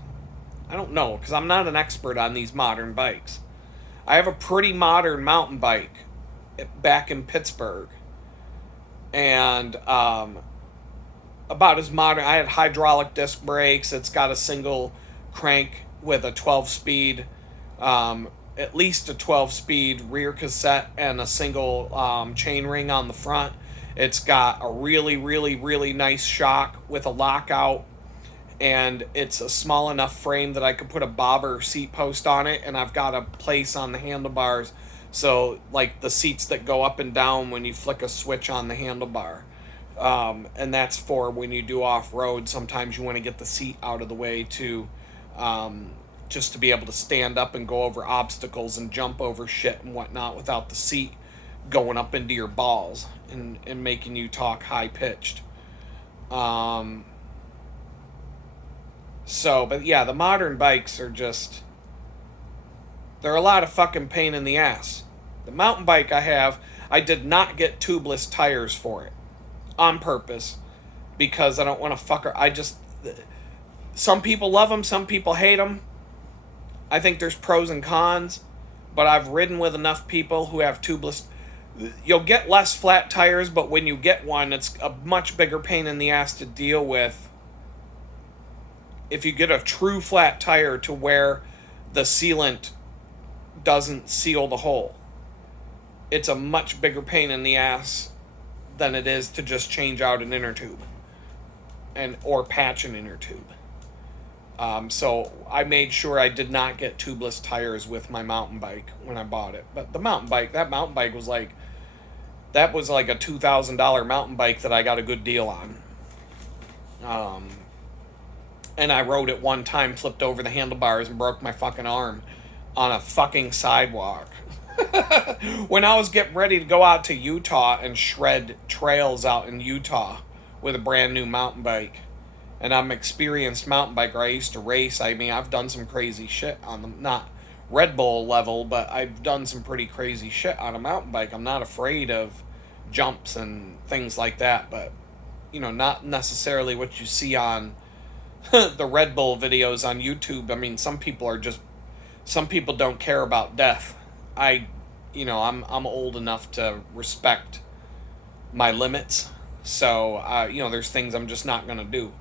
I don't know, because I'm not an expert on these modern bikes. I have a pretty modern mountain bike back in Pittsburgh. And about as modern. I had hydraulic disc brakes. It's got a single crank with a 12-speed, at least a 12-speed rear cassette and a single chain ring on the front. It's got a really, really, really nice shock with a lockout, and it's a small enough frame that I could put a bobber seat post on it, and I've got a place on the handlebars, so like the seats that go up and down when you flick a switch on the handlebar. And that's for when you do off-road. Sometimes you want to get the seat out of the way to just to be able to stand up and go over obstacles and jump over shit and whatnot without the seat going up into your balls and making you talk high-pitched. But yeah, the modern bikes are just... they're a lot of fucking pain in the ass. The mountain bike I have, I did not get tubeless tires for it. On purpose. Because I don't want to fuck her. Some people love them, some people hate them. I think there's pros and cons. But I've ridden with enough people who have tubeless... You'll get less flat tires, but when you get one, it's a much bigger pain in the ass to deal with. If you get a true flat tire to where the sealant doesn't seal the hole. it's a much bigger pain in the ass than it is to just change out an inner tube or patch an inner tube. So I made sure I did not get tubeless tires with my mountain bike when I bought it. But that mountain bike was like a $2,000 mountain bike that I got a good deal on. And I rode it one time, flipped over the handlebars, and broke my fucking arm on a fucking sidewalk. When I was getting ready to go out to Utah and shred trails out in Utah with a brand new mountain bike. And I'm an experienced mountain biker. I used to race. I mean, I've done some crazy shit on them. Not Red Bull level, but I've done some pretty crazy shit on a mountain bike. I'm not afraid of jumps and things like that, but, you know, not necessarily what you see on the Red Bull videos on YouTube. I mean, some people don't care about death. I'm old enough to respect my limits. So, there's things I'm just not going to do.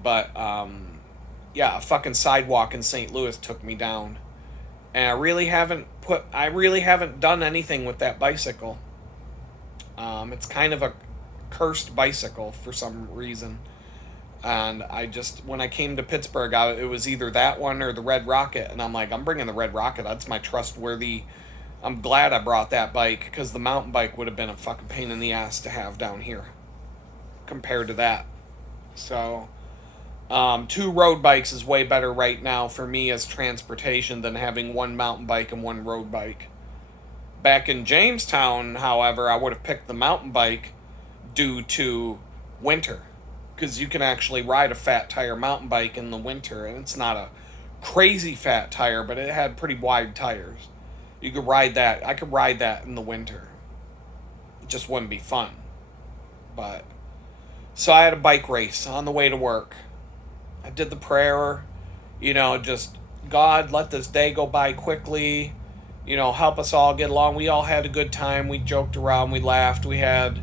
But, a fucking sidewalk in St. Louis took me down. And I really haven't done anything with that bicycle. It's kind of a cursed bicycle for some reason. And when I came to Pittsburgh, it was either that one or the Red Rocket. And I'm like, I'm bringing the Red Rocket. That's my trustworthy. I'm glad I brought that bike, because the mountain bike would have been a fucking pain in the ass to have down here compared to that. So, 2 road bikes is way better right now for me as transportation than having one mountain bike and one road bike. Back in Jamestown, however, I would have picked the mountain bike due to winter, because you can actually ride a fat tire mountain bike in the winter, and it's not a crazy fat tire, but it had pretty wide tires. You could ride that. I could ride that in the winter. It just wouldn't be fun. But so I had a bike race on the way to work. I did the prayer, just, God, let this day go by quickly. Help us all get along. We all had a good time. We joked around. We laughed. We had,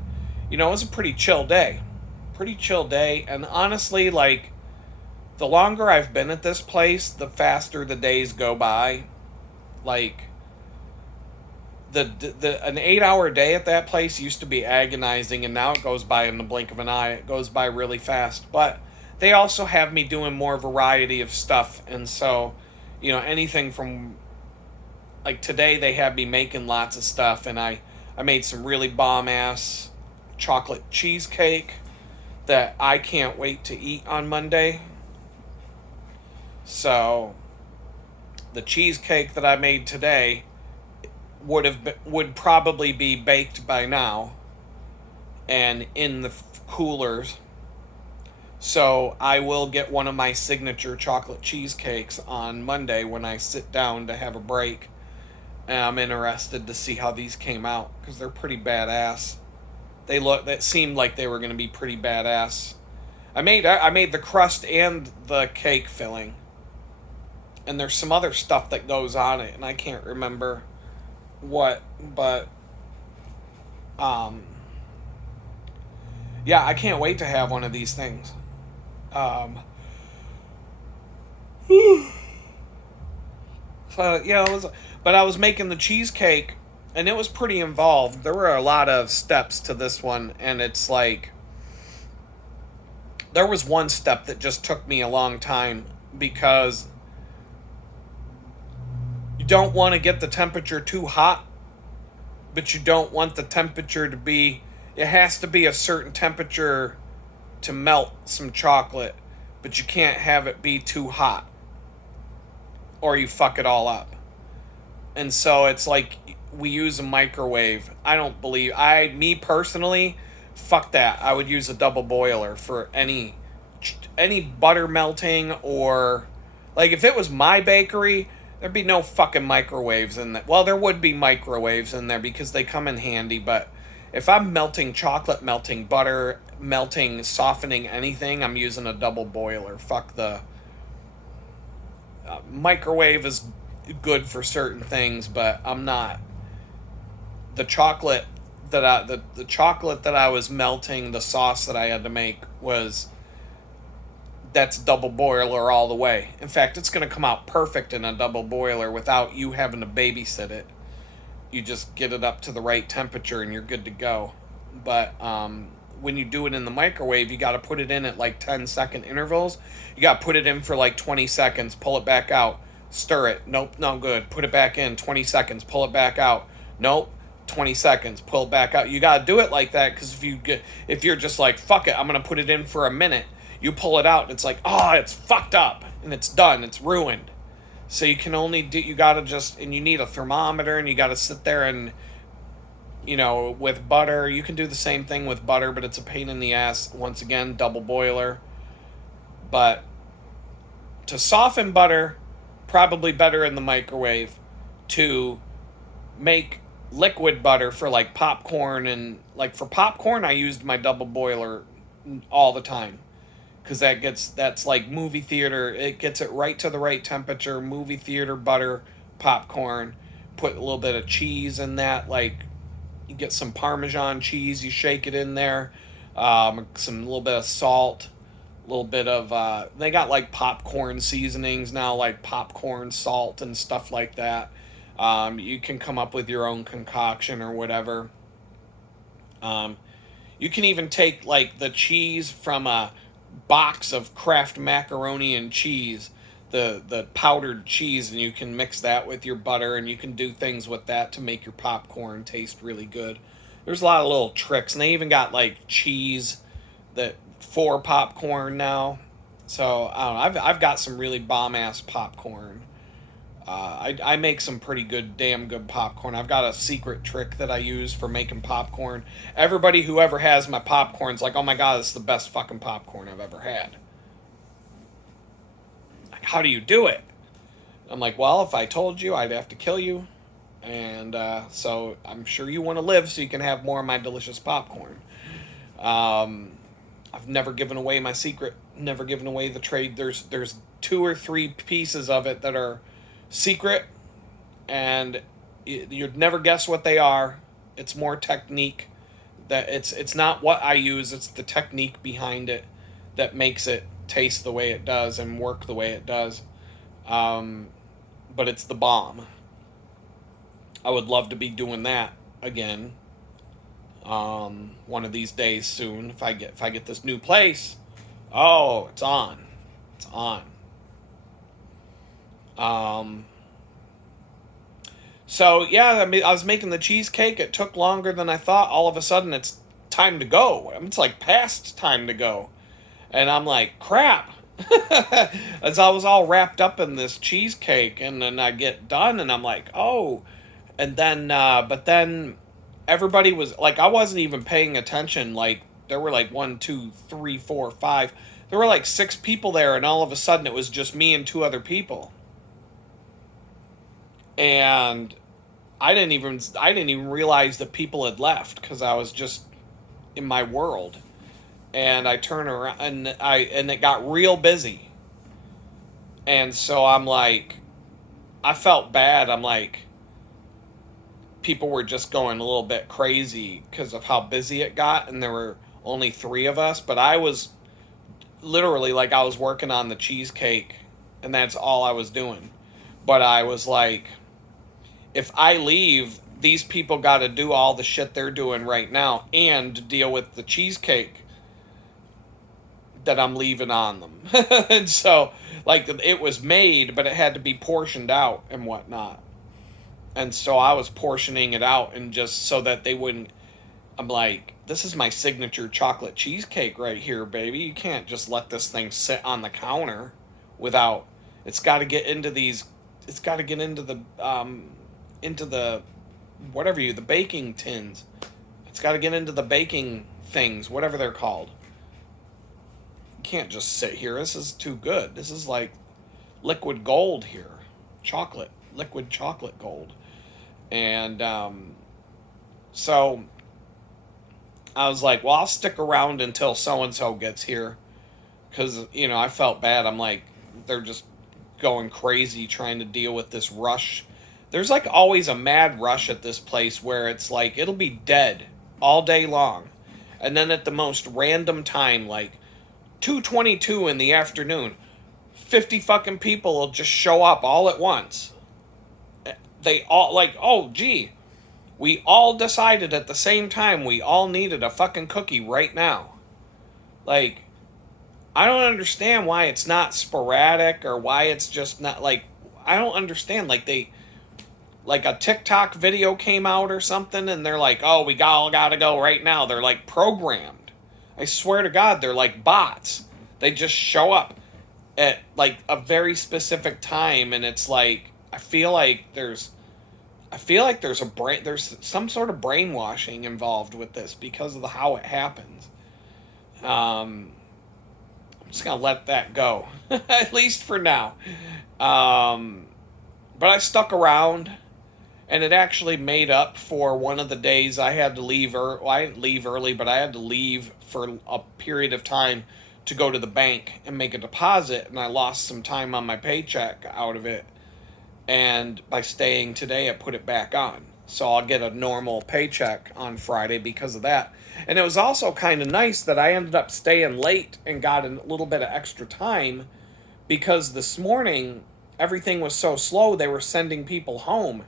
it was a pretty chill day. And honestly, like, the longer I've been at this place, the faster the days go by. Like, an 8-hour day at that place used to be agonizing, and now it goes by in the blink of an eye. It goes by really fast. But they also have me doing more variety of stuff, and so, anything from, like, today they had me making lots of stuff, and I made some really bomb-ass chocolate cheesecake that I can't wait to eat on Monday. So, the cheesecake that I made today would probably be baked by now and in the coolers. So I will get one of my signature chocolate cheesecakes on Monday when I sit down to have a break. And I'm interested to see how these came out, because they're pretty badass. That seemed like they were going to be pretty badass. I made the crust and the cake filling. And there's some other stuff that goes on it, and I can't remember what, but I can't wait to have one of these things. So but I was making the cheesecake, and it was pretty involved. There were a lot of steps to this one, and it's like, there was one step that just took me a long time, because you don't want to get the temperature too hot, but you don't want the temperature to be, it has to be a certain temperature to melt some chocolate, but you can't have it be too hot, or you fuck it all up. And so it's like, we use a microwave. Me personally, fuck that. I would use a double boiler for any butter melting, or, like, if it was my bakery, there'd be no fucking microwaves in there. Well, there would be microwaves in there because they come in handy, but if I'm melting chocolate, melting butter, melting, softening anything, I'm using a double boiler. Fuck the microwave is good for certain things, but I'm not. The chocolate that I was melting, the sauce that I had to make that's double boiler all the way. In fact, it's going to come out perfect in a double boiler without you having to babysit it. You just get it up to the right temperature and you're good to go. But when you do it in the microwave, you got to put it in at like 10-second intervals. You got to put it in for like 20 seconds, pull it back out, stir it. Nope, no good. Put it back in, 20 seconds, pull it back out. Nope, 20 seconds, pull it back out. You got to do it like that, because if you're just like, fuck it, I'm going to put it in for a minute, you pull it out and it's like, oh, it's fucked up and it's done, it's ruined. So you can only do, you got to just, and you need a thermometer, and you got to sit there and, with butter, you can do the same thing with butter, but it's a pain in the ass. Once again, double boiler. But to soften butter, probably better in the microwave. To make liquid butter for like popcorn, and like for popcorn, I used my double boiler all the time, because that's like movie theater. It gets it right to the right temperature. Movie theater butter, popcorn. Put a little bit of cheese in that, like you get some Parmesan cheese, you shake it in there, some little bit of salt, a little bit of they got like popcorn seasonings now, like popcorn salt and stuff like that. You can come up with your own concoction or whatever. You can even take like the cheese from a box of Kraft macaroni and cheese, the powdered cheese, and you can mix that with your butter, and you can do things with that to make your popcorn taste really good. There's a lot of little tricks, and they even got like cheese that for popcorn now. So I don't know. I've got some really bomb ass popcorn. I make some pretty good, damn good popcorn. I've got a secret trick that I use for making popcorn. Everybody who ever has my popcorn's like, oh my god, this is the best fucking popcorn I've ever had. Like, how do you do it? I'm like, well, if I told you, I'd have to kill you. And so I'm sure you want to live so you can have more of my delicious popcorn. I've never given away my secret, never given away the trade. There's 2 or 3 pieces of it that are secret, and you'd never guess what they are. It's more technique. That it's not what I use, it's the technique behind it that makes it taste the way it does and work the way it does. But it's the bomb. I would love to be doing that again. One of these days soon, if I get this new place. Oh, it's on. It's on. So yeah, I mean, I was making the cheesecake. It took longer than I thought. All of a sudden, it's time to go. It's like past time to go, and I'm like, crap. As I was all wrapped up in this cheesecake, and then I get done, and I'm like, oh, and then, but then everybody was like, I wasn't even paying attention. Like there were like 1, 2, 3, 4, 5. There were like 6 people there, and all of a sudden, it was just me and 2 other people. And I didn't even realize that people had left, because I was just in my world. And I turned around, and it got real busy. And so I'm like, I felt bad. I'm like, people were just going a little bit crazy because of how busy it got, and there were only 3 of us, but I was literally like, I was working on the cheesecake, and that's all I was doing. But I was like, if I leave, these people got to do all the shit they're doing right now and deal with the cheesecake that I'm leaving on them. And so, like, it was made, but it had to be portioned out and whatnot. And so I was portioning it out, and just so that they wouldn't, I'm like, this is my signature chocolate cheesecake right here, baby. You can't just let this thing sit on the counter without, it's got to get into these, it's got to get into the the baking tins. It's got to get into the baking things, whatever they're called. You can't just sit here. This is too good. This is like liquid gold here. Liquid chocolate gold. And so I was like, well, I'll stick around until so-and-so gets here. Because, I felt bad. I'm like, they're just going crazy trying to deal with this rush. There's like always a mad rush at this place where it's like, it'll be dead all day long. And then at the most random time, like 2:22 in the afternoon, 50 fucking people will just show up all at once. They all like, oh, gee, We all decided at the same time we all needed a fucking cookie right now. Like, I don't understand why it's not sporadic or why it's just not like, I don't understand. Like a TikTok video came out or something and they're like, oh, we all gotta go right now. They're like programmed. I swear to God, they're like bots. They just show up at like a very specific time, and it's like there's some sort of brainwashing involved with this because of how it happens. I'm just gonna let that go, at least for now. But I stuck around, and it actually made up for one of the days I had to leave. Well, I didn't leave early, but I had to leave for a period of time to go to the bank and make a deposit, and I lost some time on my paycheck out of it. And by staying today, I put it back on. So I'll get a normal paycheck on Friday because of that. And it was also kind of nice that I ended up staying late and got a little bit of extra time because this morning everything was so slow, they were sending people home.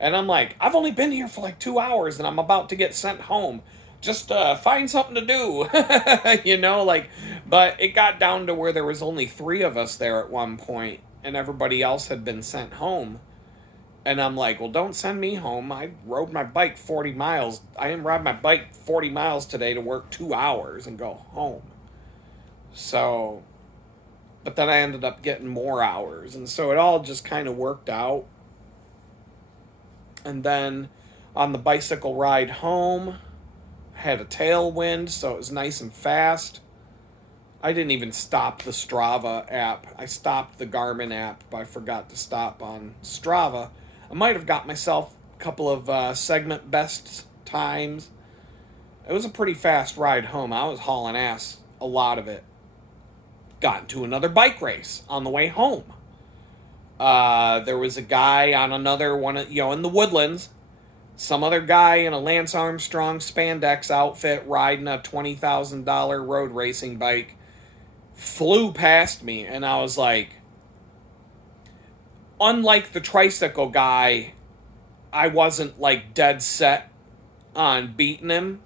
And I'm like, I've only been here for like 2 hours and I'm about to get sent home. Just find something to do, but it got down to where there was only 3 of us there at one point and everybody else had been sent home. And I'm like, well, don't send me home. I rode my bike 40 miles. I didn't ride my bike 40 miles today to work 2 hours and go home. So, but then I ended up getting more hours. And so it all just kind of worked out. And then on the bicycle ride home, I had a tailwind, so it was nice and fast. I didn't even stop the Strava app. I stopped the Garmin app, but I forgot to stop on Strava. I might have got myself a couple of segment best times. It was a pretty fast ride home. I was hauling ass a lot of it. Got into another bike race on the way home. There was a guy on another one, in the Woodlands. Some other guy in a Lance Armstrong spandex outfit riding a $20,000 road racing bike flew past me, and I was like, unlike the Tricycle guy, I wasn't like dead set on beating him,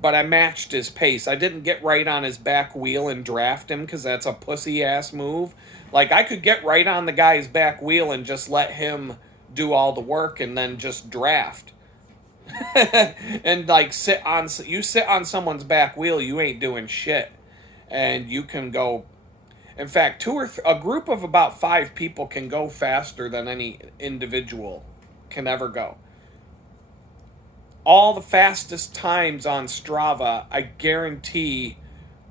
but I matched his pace. I didn't get right on his back wheel and draft him because that's a pussy ass move. Like, I could get right on the guy's back wheel and just let him do all the work and then just draft. And like sit on someone's back wheel, you ain't doing shit. And you can go, in fact, a group of about 5 people can go faster than any individual can ever go. All the fastest times on Strava, I guarantee,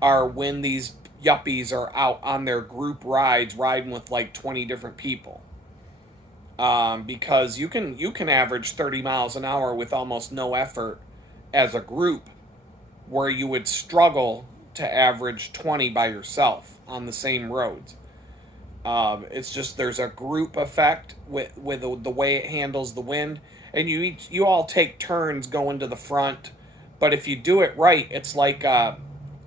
are when these yuppies are out on their group rides riding with like 20 different people. Because you can average 30 miles an hour with almost no effort as a group, where you would struggle to average 20 by yourself on the same roads. It's just there's a group effect with the way it handles the wind, and you all take turns going to the front. But if you do it right, it's like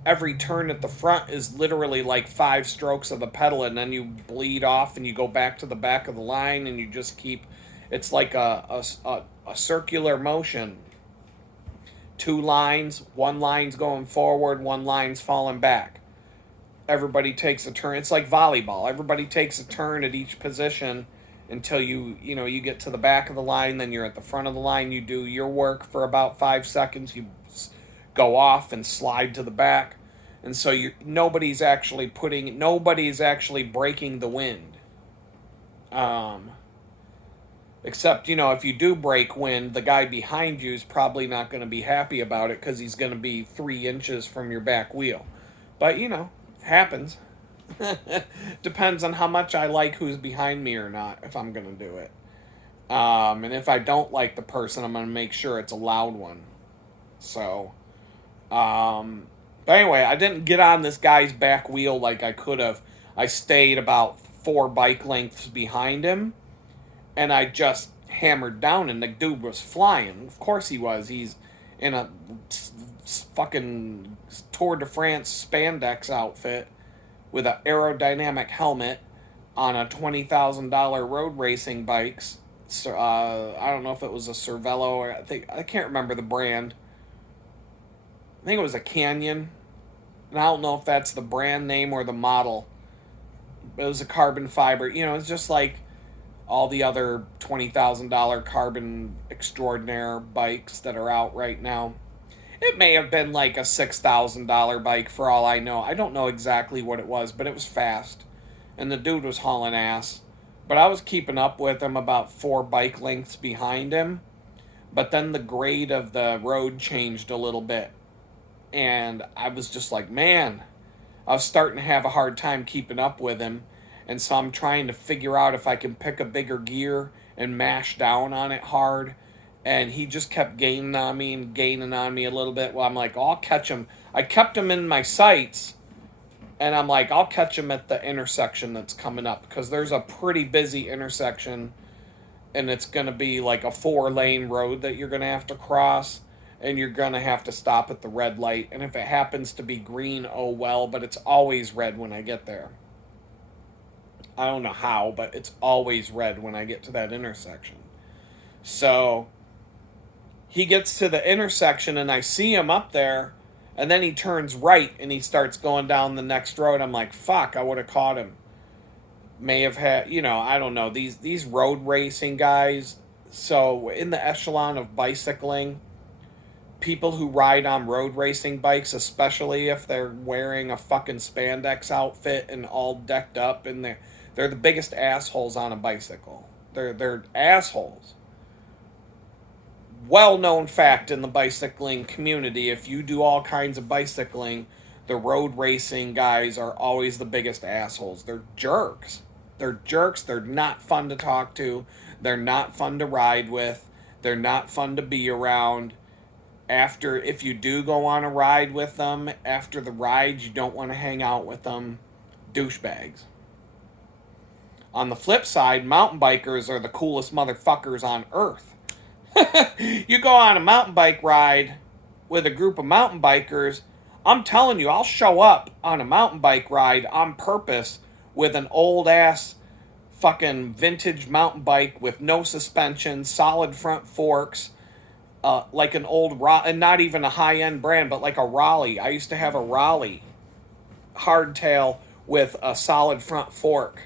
every turn at the front is literally like 5 strokes of the pedal, and then you bleed off and you go back to the back of the line, and you just keep. It's like a circular motion. 2 lines, 1 line's going forward, 1 line's falling back. Everybody takes a turn. It's like volleyball. Everybody takes a turn at each position until you get to the back of the line, then you're at the front of the line, you do your work for about 5 seconds, you go off and slide to the back. And so nobody's actually breaking the wind. Except, if you do break wind, the guy behind you is probably not going to be happy about it because he's going to be 3 inches from your back wheel. But, happens. Depends on how much I like who's behind me or not, if I'm going to do it. And if I don't like the person, I'm going to make sure it's a loud one. So, but anyway, I didn't get on this guy's back wheel like I could have. I stayed about 4 bike lengths behind him, and I just hammered down, and the dude was flying. Of course he was. He's in a fucking Tour de France spandex outfit with an aerodynamic helmet on a $20,000 road racing bikes, I don't know if it was a Cervelo or I can't remember the brand. I think it was a Canyon. And I don't know if that's the brand name or the model. It was a carbon fiber. It's just like all the other $20,000 carbon extraordinaire bikes that are out right now. It may have been like a $6,000 bike for all I know. I don't know exactly what it was, but it was fast. And the dude was hauling ass. But I was keeping up with him about 4 bike lengths behind him. But then the grade of the road changed a little bit. And I was just like, man, I was starting to have a hard time keeping up with him. And so I'm trying to figure out if I can pick a bigger gear and mash down on it hard. And he just kept gaining on me and gaining on me a little bit. Well, I'm like, oh, I'll catch him. I kept him in my sights. And I'm like, I'll catch him at the intersection that's coming up. Because there's a pretty busy intersection. And it's going to be like a 4-lane road that you're going to have to cross. And you're going to have to stop at the red light. And if it happens to be green, oh well. But it's always red when I get there. I don't know how, but it's always red when I get to that intersection. So he gets to the intersection and I see him up there, and then he turns right and he starts going down the next road. I'm like, fuck, I would have caught him. May have had, I don't know, these road racing guys. So in the echelon of bicycling, people who ride on road racing bikes, especially if they're wearing a fucking spandex outfit and all decked up, and they're the biggest assholes on a bicycle. They're assholes. Well-known fact in the bicycling community, if you do all kinds of bicycling, the road racing guys are always the biggest assholes. They're jerks. They're jerks. They're not fun to talk to. They're not fun to ride with. They're not fun to be around. If you do go on a ride with them, after the ride, you don't want to hang out with them. Douchebags. On the flip side, mountain bikers are the coolest motherfuckers on earth. You go on a mountain bike ride with a group of mountain bikers, I'm telling you, I'll show up on a mountain bike ride on purpose with an old ass fucking vintage mountain bike with no suspension, solid front forks, like an old and not even a high-end brand, but like a Raleigh. I used to have a Raleigh hardtail with a solid front fork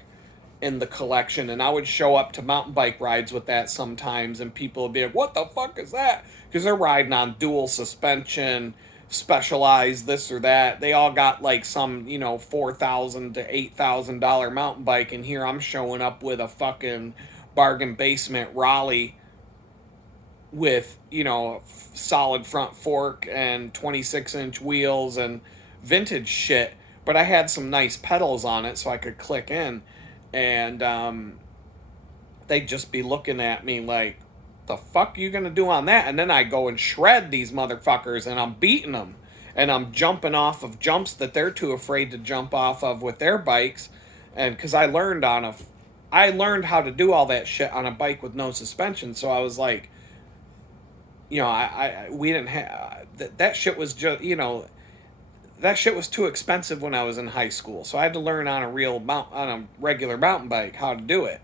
in the collection, and I would show up to mountain bike rides with that sometimes, and people would be like, what the fuck is that? Because they're riding on dual suspension, Specialized this or that. They all got like some, $4,000 to $8,000 mountain bike, and here I'm showing up with a fucking bargain basement Raleigh with, solid front fork and 26-inch wheels and vintage shit. But I had some nice pedals on it so I could click in. And they'd just be looking at me like, the fuck you gonna do on that? And then I go and shred these motherfuckers, and I'm beating them. And I'm jumping off of jumps that they're too afraid to jump off of with their bikes. And because I learned how to do all that shit on a bike with no suspension. So I was like, we didn't have, that shit was just, that shit was too expensive when I was in high school. So I had to learn on a regular mountain bike how to do it.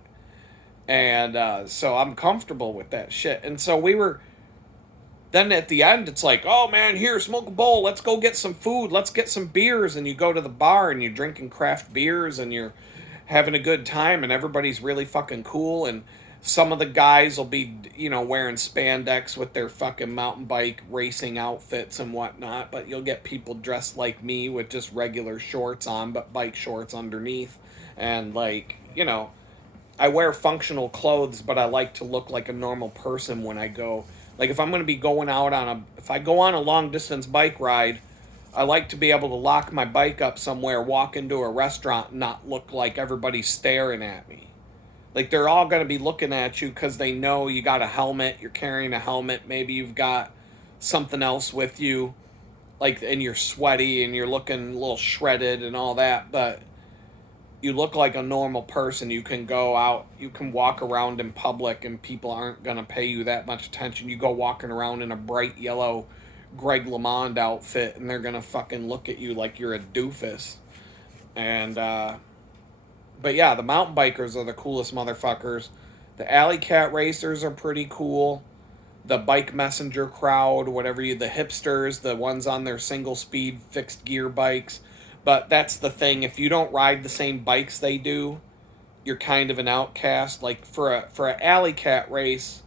And so I'm comfortable with that shit. And so then at the end, it's like, oh man, here, smoke a bowl. Let's go get some food. Let's get some beers. And you go to the bar and you're drinking craft beers and you're having a good time and everybody's really fucking cool. And some of the guys will be, wearing spandex with their fucking mountain bike racing outfits and whatnot. But you'll get people dressed like me with just regular shorts on, but bike shorts underneath. And I wear functional clothes, but I like to look like a normal person when I go. Like if I'm going to be going out if I go on a long distance bike ride, I like to be able to lock my bike up somewhere, walk into a restaurant, and not look like everybody's staring at me. Like they're all going to be looking at you because they know you got a helmet, you're carrying a helmet, maybe you've got something else with you, and you're sweaty and you're looking a little shredded and all that, but you look like a normal person. You can go out, you can walk around in public and people aren't going to pay you that much attention. You go walking around in a bright yellow Greg LeMond outfit and they're going to fucking look at you like you're a doofus. And, but yeah, the mountain bikers are the coolest motherfuckers. The alley cat racers are pretty cool. The bike messenger crowd, the hipsters, the ones on their single speed fixed gear bikes. But that's the thing, if you don't ride the same bikes they do, you're kind of an outcast. Like for an alley cat race,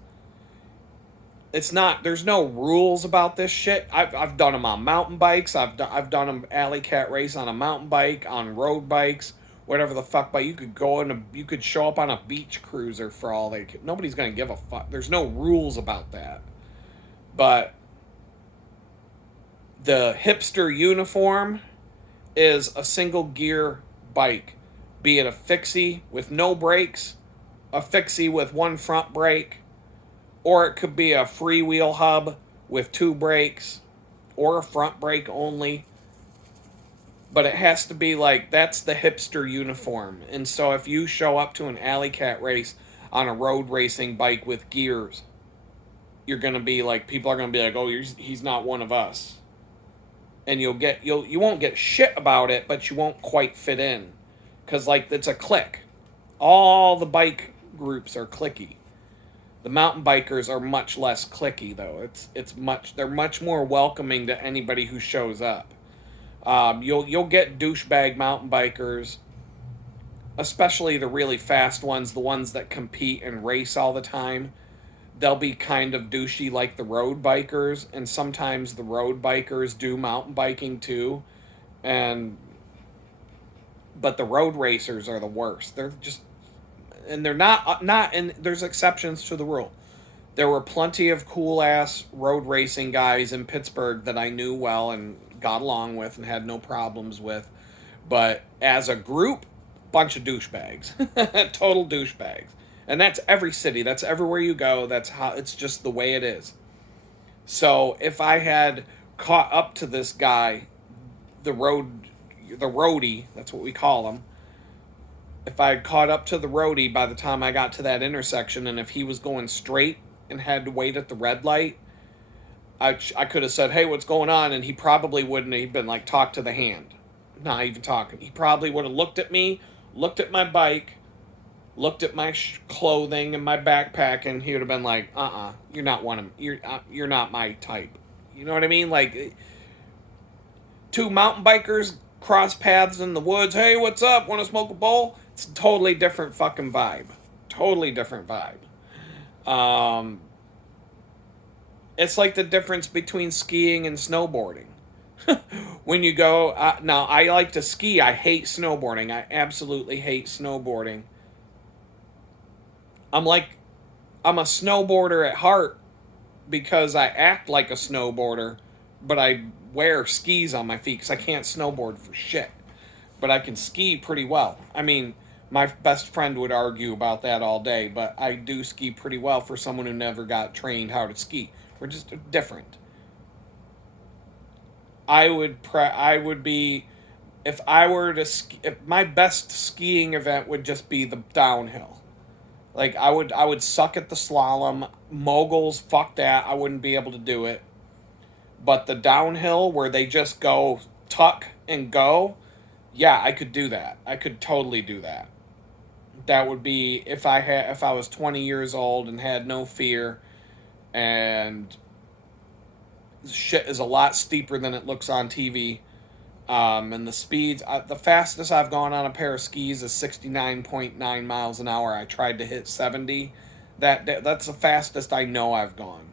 it's not, there's no rules about this shit. I've done them on mountain bikes. I've done an alley cat race on a mountain bike, on road bikes, whatever the fuck. But you could show up on a beach cruiser for all they could. Nobody's gonna give a fuck. There's no rules about that. But the hipster uniform is a single gear bike, be it a fixie with no brakes, a fixie with one front brake, or it could be a freewheel hub with 2 brakes, or a front brake only. But it has to be like, that's the hipster uniform. And so if you show up to an alley cat race on a road racing bike with gears, you're going to be like, people are going to be like, oh, he's not one of us. And you won't get shit about it, but you won't quite fit in. Because, like, it's a clique. All the bike groups are cliquey. The mountain bikers are much less cliquey, though. They're much more welcoming to anybody who shows up. You'll get douchebag mountain bikers, especially the really fast ones, the ones that compete and race all the time. They'll be kind of douchey like the road bikers, and sometimes the road bikers do mountain biking too. But the road racers are the worst. They're just, and they're not, and there's exceptions to the rule. There were plenty of cool ass road racing guys in Pittsburgh that I knew well and got along with and had no problems with. But as a group, bunch of douchebags. Total douchebags. And that's every city. That's everywhere you go. That's how, it's just the way it is. So if I had caught up to this guy, the roadie, that's what we call him. If I had caught up to the roadie by the time I got to that intersection, and if he was going straight and had to wait at the red light, I could have said, hey, what's going on? And he probably wouldn't have been like, talk to the hand. Not even talking. He probably would have looked at me, looked at my bike, looked at my clothing and my backpack, and he would have been like, you're not one of you're not my type. You know what I mean? Like, 2 mountain bikers cross paths in the woods. Hey, what's up? Want to smoke a bowl? It's a totally different fucking vibe. Totally different vibe. It's like the difference between skiing and snowboarding. When you go, now I like to ski. I hate snowboarding. I absolutely hate snowboarding. I'm a snowboarder at heart because I act like a snowboarder, but I wear skis on my feet because I can't snowboard for shit. But I can ski pretty well. I mean, my best friend would argue about that all day, but I do ski pretty well for someone who never got trained how to ski. We're just different. If my best skiing event would just be the downhill. Like, I would suck at the slalom. Moguls, fuck that. I wouldn't be able to do it. But the downhill where they just go tuck and go, yeah, I could do that. I could totally do that. That would be if I was 20 years old and had no fear, and shit is a lot steeper than it looks on TV. And the speeds, the fastest I've gone on a pair of skis is 69.9 miles an hour. I tried to hit 70. That's the fastest I know I've gone.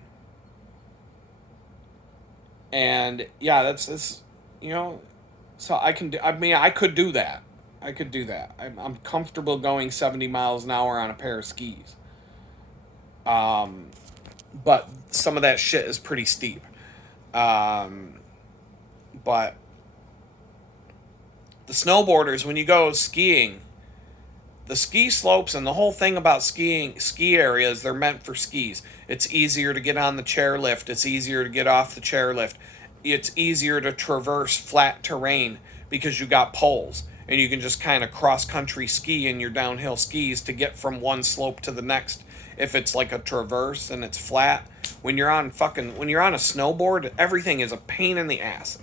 And yeah, that's so I could do that. I'm comfortable going 70 miles an hour on a pair of skis. But some of that shit is pretty steep. But the snowboarders, when you go skiing, the ski slopes and the whole thing about ski areas, they're meant for skis. It's easier to get on the chairlift. It's easier to get off the chairlift. It's easier to traverse flat terrain because you got poles. And you can just kind of cross-country ski in your downhill skis to get from one slope to the next. If it's like a traverse and it's flat. When you're on a snowboard, everything is a pain in the ass.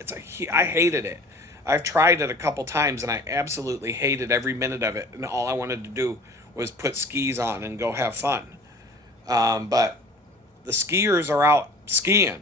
I hated it. I've tried it a couple times and I absolutely hated every minute of it. And all I wanted to do was put skis on and go have fun. But the skiers are out skiing.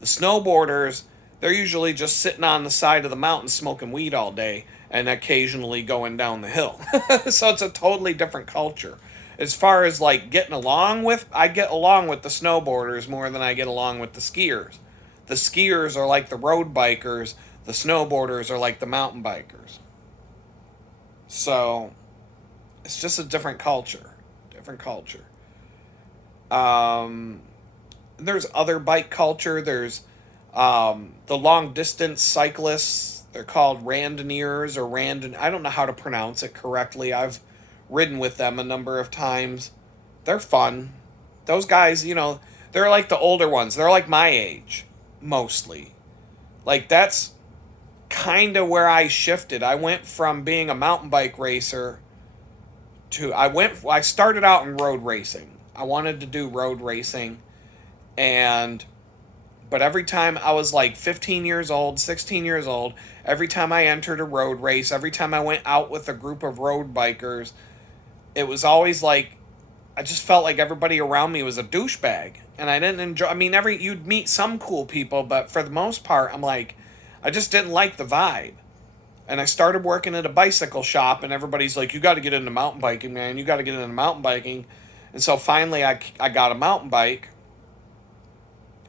The snowboarders, they're usually just sitting on the side of the mountain smoking weed all day and occasionally going down the hill. So it's a totally different culture. As far as like getting along with, I get along with the snowboarders more than I get along with the skiers. The skiers are like the road bikers, the snowboarders are like the mountain bikers. So it's just a different culture. Different culture. Um, there's other bike culture. There's the long distance cyclists. They're called randonneers or randon. I don't know how to pronounce it correctly. I've ridden with them a number of times. They're fun. Those guys, they're like the older ones. They're like my age, mostly. Like that's kind of where I shifted. I went from being a mountain bike racer to I started out in road racing. I wanted to do road racing, but every time I was like 15 years old, 16 years old, every time I entered a road race, every time I went out with a group of road bikers, it was always like I just felt like everybody around me was a douchebag, and I didn't enjoy. I mean, you'd meet some cool people, but for the most part, I'm like, I just didn't like the vibe. And I started working at a bicycle shop, and everybody's like, you got to get into mountain biking, man. You got to get into mountain biking. And so finally I got a mountain bike,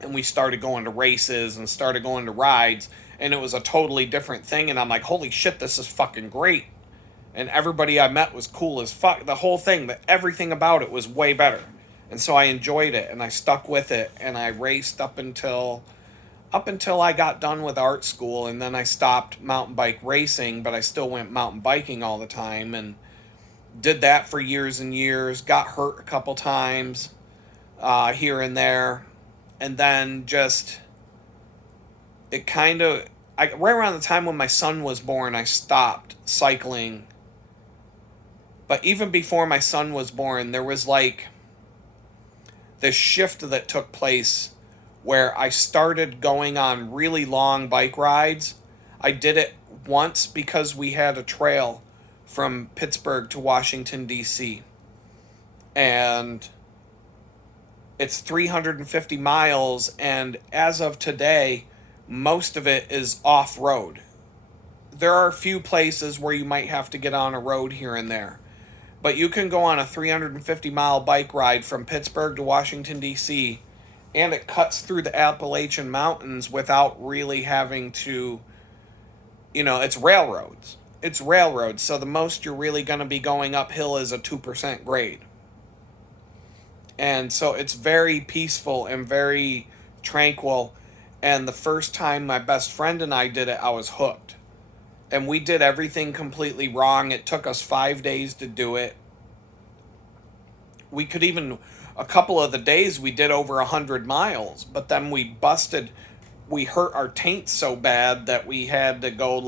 and we started going to races and started going to rides, and it was a totally different thing. And I'm like, holy shit, this is fucking great. And everybody I met was cool as fuck. The whole thing, everything about it was way better. And so I enjoyed it, and I stuck with it, and I raced up until I got done with art school, and then I stopped mountain bike racing, but I still went mountain biking all the time, and did that for years and years. Got hurt a couple times here and there, and then just it kind of right around the time when my son was born, I stopped cycling. But even before my son was born, there was like this shift that took place where I started going on really long bike rides. I did it once because we had a trail from Pittsburgh to Washington, D.C. And it's 350 miles, and as of today, most of it is off-road. There are a few places where you might have to get on a road here and there. But you can go on a 350-mile bike ride from Pittsburgh to Washington, D.C., and it cuts through the Appalachian Mountains without really having to, it's railroads. It's railroads, so the most you're really going to be going uphill is a 2% grade. And so it's very peaceful and very tranquil. And the first time my best friend and I did it, I was hooked. And we did everything completely wrong. It took us 5 days to do it. We could even, a couple of the days we did over 100 miles, but then we hurt our taint so bad that we had to go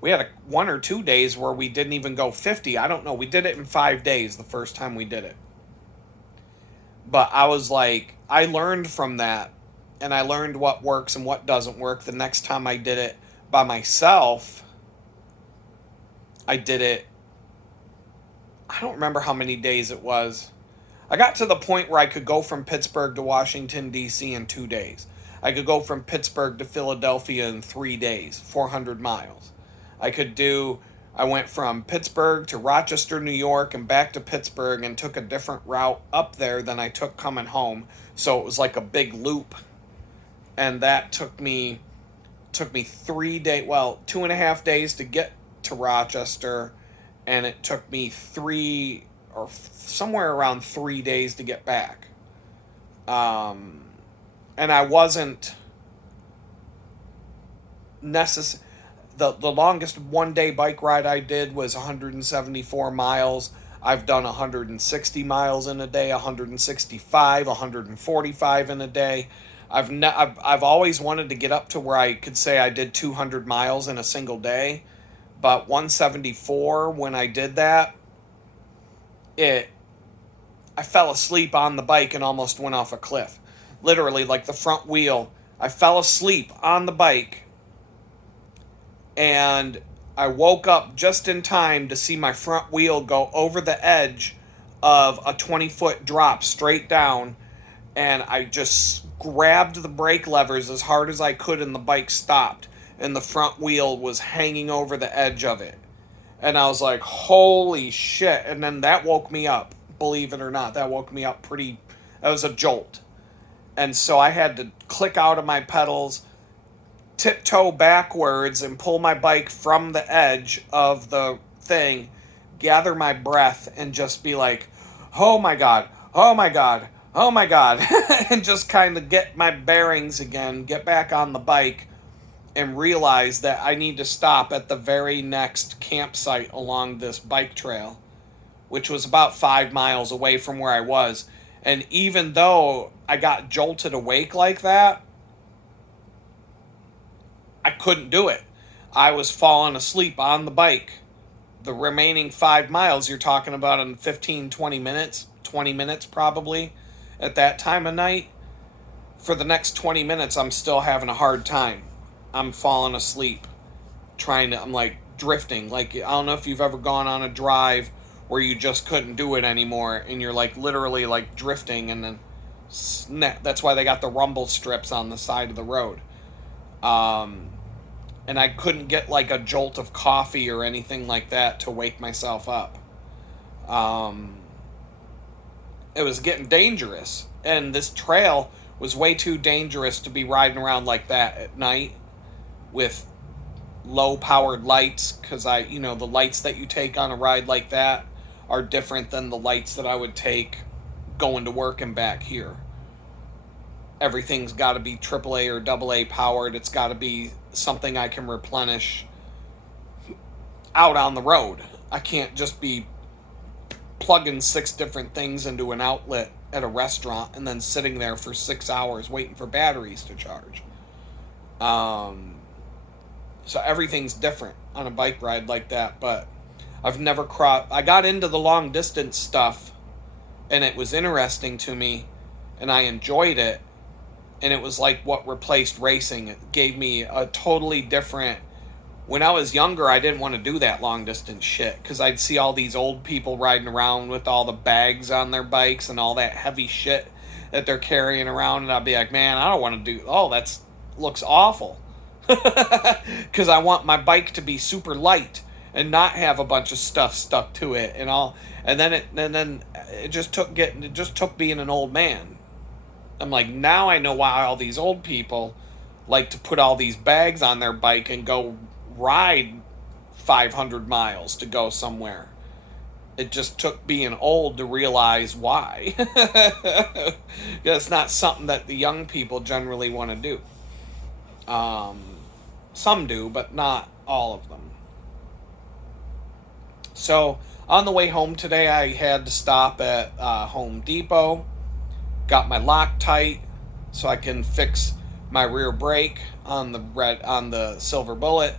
we had 1 or 2 days where we didn't even go 50. I don't know. We did it in 5 days the first time we did it. But I was like, I learned from that, and I learned what works and what doesn't work. The next time I did it by myself, I did it, I don't remember how many days it was. I got to the point where I could go from Pittsburgh to Washington, D.C. in 2 days. I could go from Pittsburgh to Philadelphia in 3 days, 400 miles. I went from Pittsburgh to Rochester, New York, and back to Pittsburgh, and took a different route up there than I took coming home. So it was like a big loop. And that took me 3 days, 2.5 days to get to Rochester, and it took me somewhere around 3 days to get back. And I wasn't the longest 1 day bike ride I did was 174 miles. I've done 160 miles in a day, 165, 145 in a day. I've always wanted to get up to where I could say I did 200 miles in a single day, but 174, when I did that, I fell asleep on the bike and almost went off a cliff. Literally, like the front wheel, I fell asleep on the bike, and I woke up just in time to see my front wheel go over the edge of a 20-foot drop straight down, and I just grabbed the brake levers as hard as I could, and the bike stopped, and the front wheel was hanging over the edge of it. And I was like, holy shit. And then that woke me up, believe it or not. That woke me up pretty, that was a jolt. And so I had to click out of my pedals, tiptoe backwards, and pull my bike from the edge of the thing, gather my breath, and just be like, oh my God, oh my God, oh my God. And just kind of get my bearings again, get back on the bike, and realize that I need to stop at the very next campsite along this bike trail, which was about 5 miles away from where I was. And even though I got jolted awake like that, I couldn't do it. I was falling asleep on the bike. The remaining 5 miles you're talking about in 15, 20 minutes, 20 minutes probably at that time of night. For the next 20 minutes, I'm still having a hard time. I'm falling asleep, I'm like drifting. Like, I don't know if you've ever gone on a drive where you just couldn't do it anymore, and you're like literally like drifting, and then that's why they got the rumble strips on the side of the road. And I couldn't get like a jolt of coffee or anything like that to wake myself up. It was getting dangerous, and this trail was way too dangerous to be riding around like that at night with low powered lights, because the lights that you take on a ride like that are different than the lights that I would take going to work and back here. Everything's got to be AAA or AA powered. It's got to be something I can replenish out on the road. I can't just be plugging 6 different things into an outlet at a restaurant and then sitting there for 6 hours waiting for batteries to charge. So everything's different on a bike ride like that, but I've never I got into the long distance stuff, and it was interesting to me, and I enjoyed it, and it was like what replaced racing. It gave me a totally different... When I was younger, I didn't want to do that long distance shit, because I'd see all these old people riding around with all the bags on their bikes and all that heavy shit that they're carrying around, and I'd be like, man, I don't want to do... Oh, that looks awful. Because I want my bike to be super light and not have a bunch of stuff stuck to it and all. And then it just took being an old man. I'm like, now I know why all these old people like to put all these bags on their bike and go ride 500 miles to go somewhere. It just took being old to realize why. It's not something that the young people generally want to do. Some do, but not all of them. So on the way home today, I had to stop at Home Depot. Got my Loctite so I can fix my rear brake on the Silver Bullet.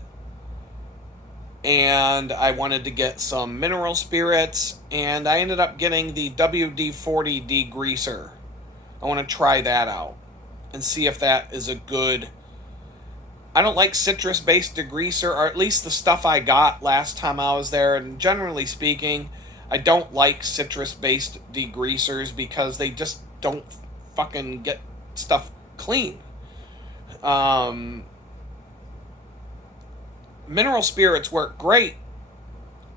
And I wanted to get some mineral spirits, and I ended up getting the WD-40 degreaser. I want to try that out and see if that is a good... I don't like citrus-based degreaser, or at least the stuff I got last time I was there. And generally speaking, I don't like citrus-based degreasers because they just don't fucking get stuff clean. Mineral spirits work great.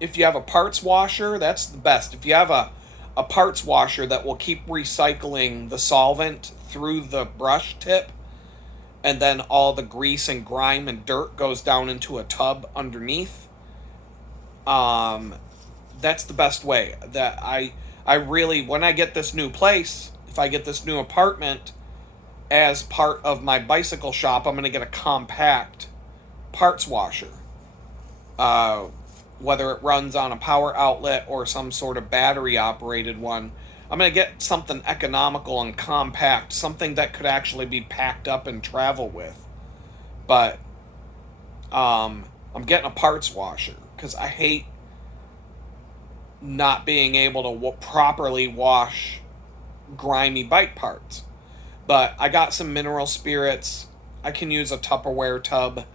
If you have a parts washer, that's the best. If you have a parts washer that will keep recycling the solvent through the brush tip, and then all the grease and grime and dirt goes down into a tub underneath, that's the best way. That I really, when I get this new place, if I get this new apartment as part of my bicycle shop, I'm going to get a compact parts washer. Whether it runs on a power outlet or some sort of battery operated one, I'm going to get something economical and compact, something that could actually be packed up and travel with. But I'm getting a parts washer because I hate not being able to properly wash grimy bike parts. But I got some mineral spirits. I can use a Tupperware tub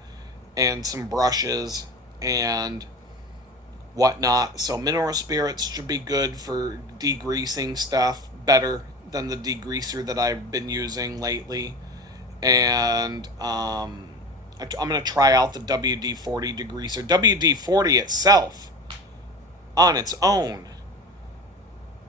and some brushes, and whatnot. So mineral spirits should be good for degreasing stuff, better than the degreaser that I've been using lately. And I'm going to try out the WD-40 degreaser. WD-40 itself, on its own,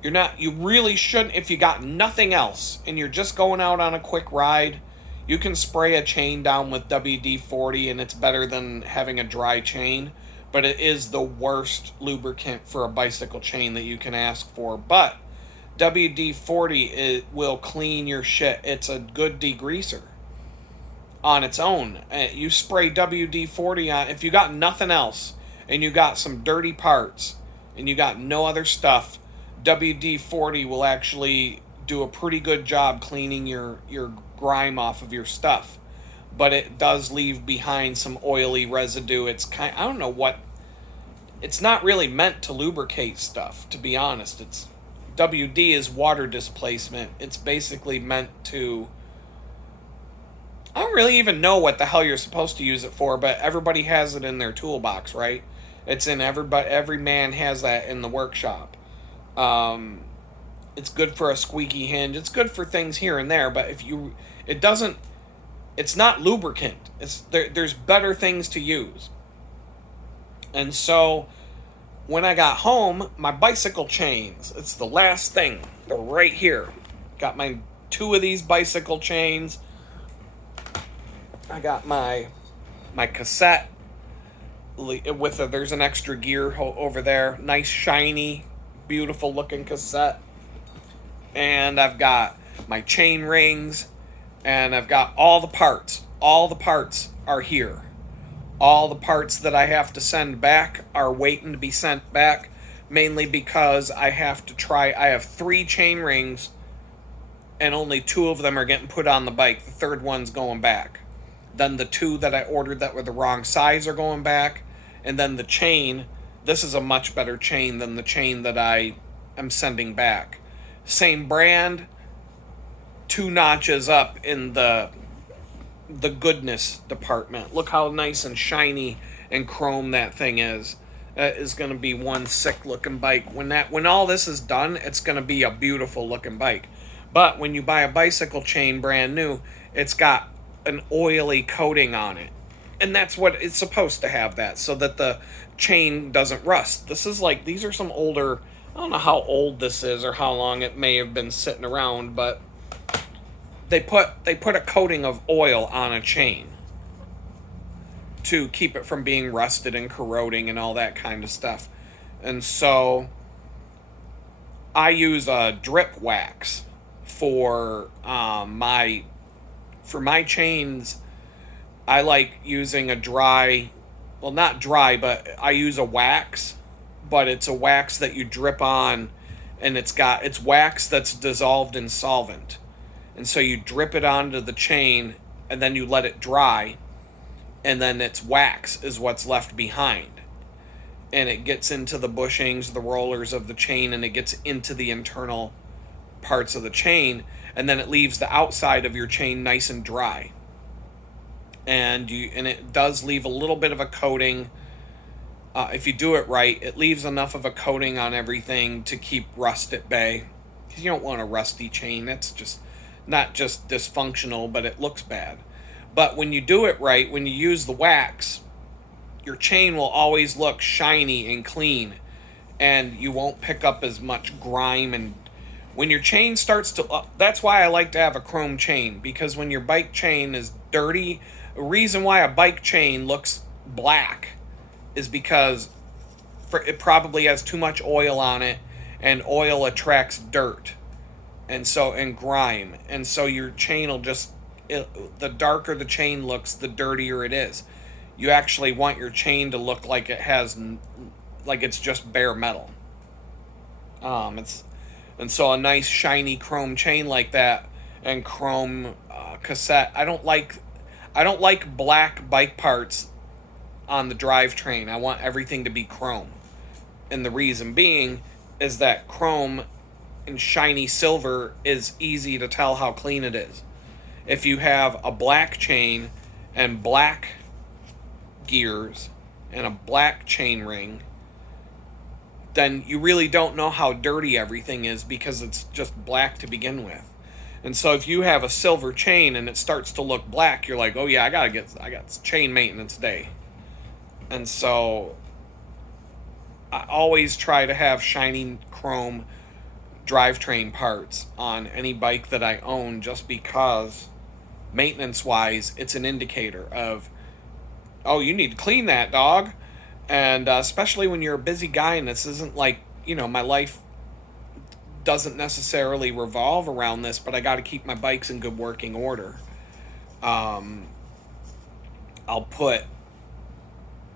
you really shouldn't, if you got nothing else and you're just going out on a quick ride, you can spray a chain down with WD-40 and it's better than having a dry chain, but it is the worst lubricant for a bicycle chain that you can ask for. But WD-40, it will clean your shit. It's a good degreaser on its own. You spray WD-40 on, if you got nothing else and you got some dirty parts and you got no other stuff, WD-40 will actually do a pretty good job cleaning your grime off of your stuff. But it does leave behind some oily residue. I don't know what, it's not really meant to lubricate stuff, to be honest. WD is water displacement. It's basically meant to, I don't really even know what the hell you're supposed to use it for, but everybody has it in their toolbox, right? It's in every man has that in the workshop. It's good for a squeaky hinge. It's good for things here and there, but it's not lubricant. There's better things to use. And so when I got home, my bicycle chains, it's the last thing. They're right here. Got my 2 of these bicycle chains. I got my cassette there's an extra gear over there. Nice, shiny, beautiful looking cassette. And I've got my chain rings, and I've got all the parts. All the parts are here. All the parts that I have to send back are waiting to be sent back, mainly because I have 3 chain rings, and only 2 of them are getting put on the bike. The third one's going back. Then the 2 that I ordered that were the wrong size are going back. And then the chain, this is a much better chain than the chain that I am sending back. Same brand, 2 notches up in the goodness department. Look how nice and shiny and chrome that thing is. That is going to be one sick looking bike. When all this is done, it's going to be a beautiful looking bike. But when you buy a bicycle chain brand new, it's got an oily coating on it, and that's what it's supposed to have, that so that the chain doesn't rust. These are some older, I don't know how old this is or how long it may have been sitting around, but they put a coating of oil on a chain to keep it from being rusted and corroding and all that kind of stuff. And so I use a drip wax for my chains. I like using a dry, well, not dry, but I use a wax, but it's a wax that you drip on, and it's wax that's dissolved in solvent. And so you drip it onto the chain, and then you let it dry, and then its wax is what's left behind. And it gets into the bushings, the rollers of the chain, and it gets into the internal parts of the chain, and then it leaves the outside of your chain nice and dry. And it does leave a little bit of a coating. If you do it right, it leaves enough of a coating on everything to keep rust at bay. Because you don't want a rusty chain. That's just not just dysfunctional, but it looks bad. But when you do it right, when you use the wax, your chain will always look shiny and clean, and you won't pick up as much grime. And when your chain starts to, that's why I like to have a chrome chain, because when your bike chain is dirty, the reason why a bike chain looks black is because it probably has too much oil on it, and oil attracts dirt and grime, and so your chain will the darker the chain looks, the dirtier it is. You actually want your chain to look like it's just bare metal. And so a nice shiny chrome chain like that, and chrome cassette. I don't like black bike parts on the drivetrain. I want everything to be chrome. And the reason being is that chrome and shiny silver is easy to tell how clean it is. If you have a black chain and black gears and a black chain ring, then you really don't know how dirty everything is because it's just black to begin with. And so if you have a silver chain and it starts to look black, you're like, oh yeah, I got chain maintenance day. And so I always try to have shiny chrome drivetrain parts on any bike that I own, just because maintenance wise it's an indicator of, oh, you need to clean that, dog. And especially when you're a busy guy, and this isn't like, my life doesn't necessarily revolve around this, but I got to keep my bikes in good working order. I'll put,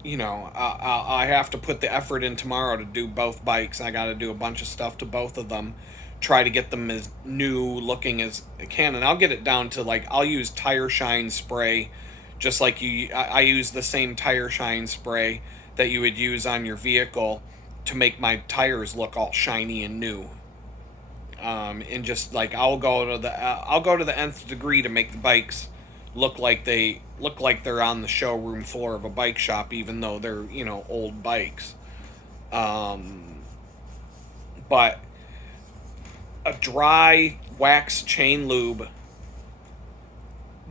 I have to put the effort in tomorrow to do both bikes. I got to do a bunch of stuff to both of them, try to get them as new looking as I can. And I'll get it down to, like, I'll use tire shine spray, just like I use the same tire shine spray that you would use on your vehicle to make my tires look all shiny and new. And just like I'll go to the nth degree to make the bikes look like they're on the showroom floor of a bike shop, even though they're old bikes. But a dry wax chain lube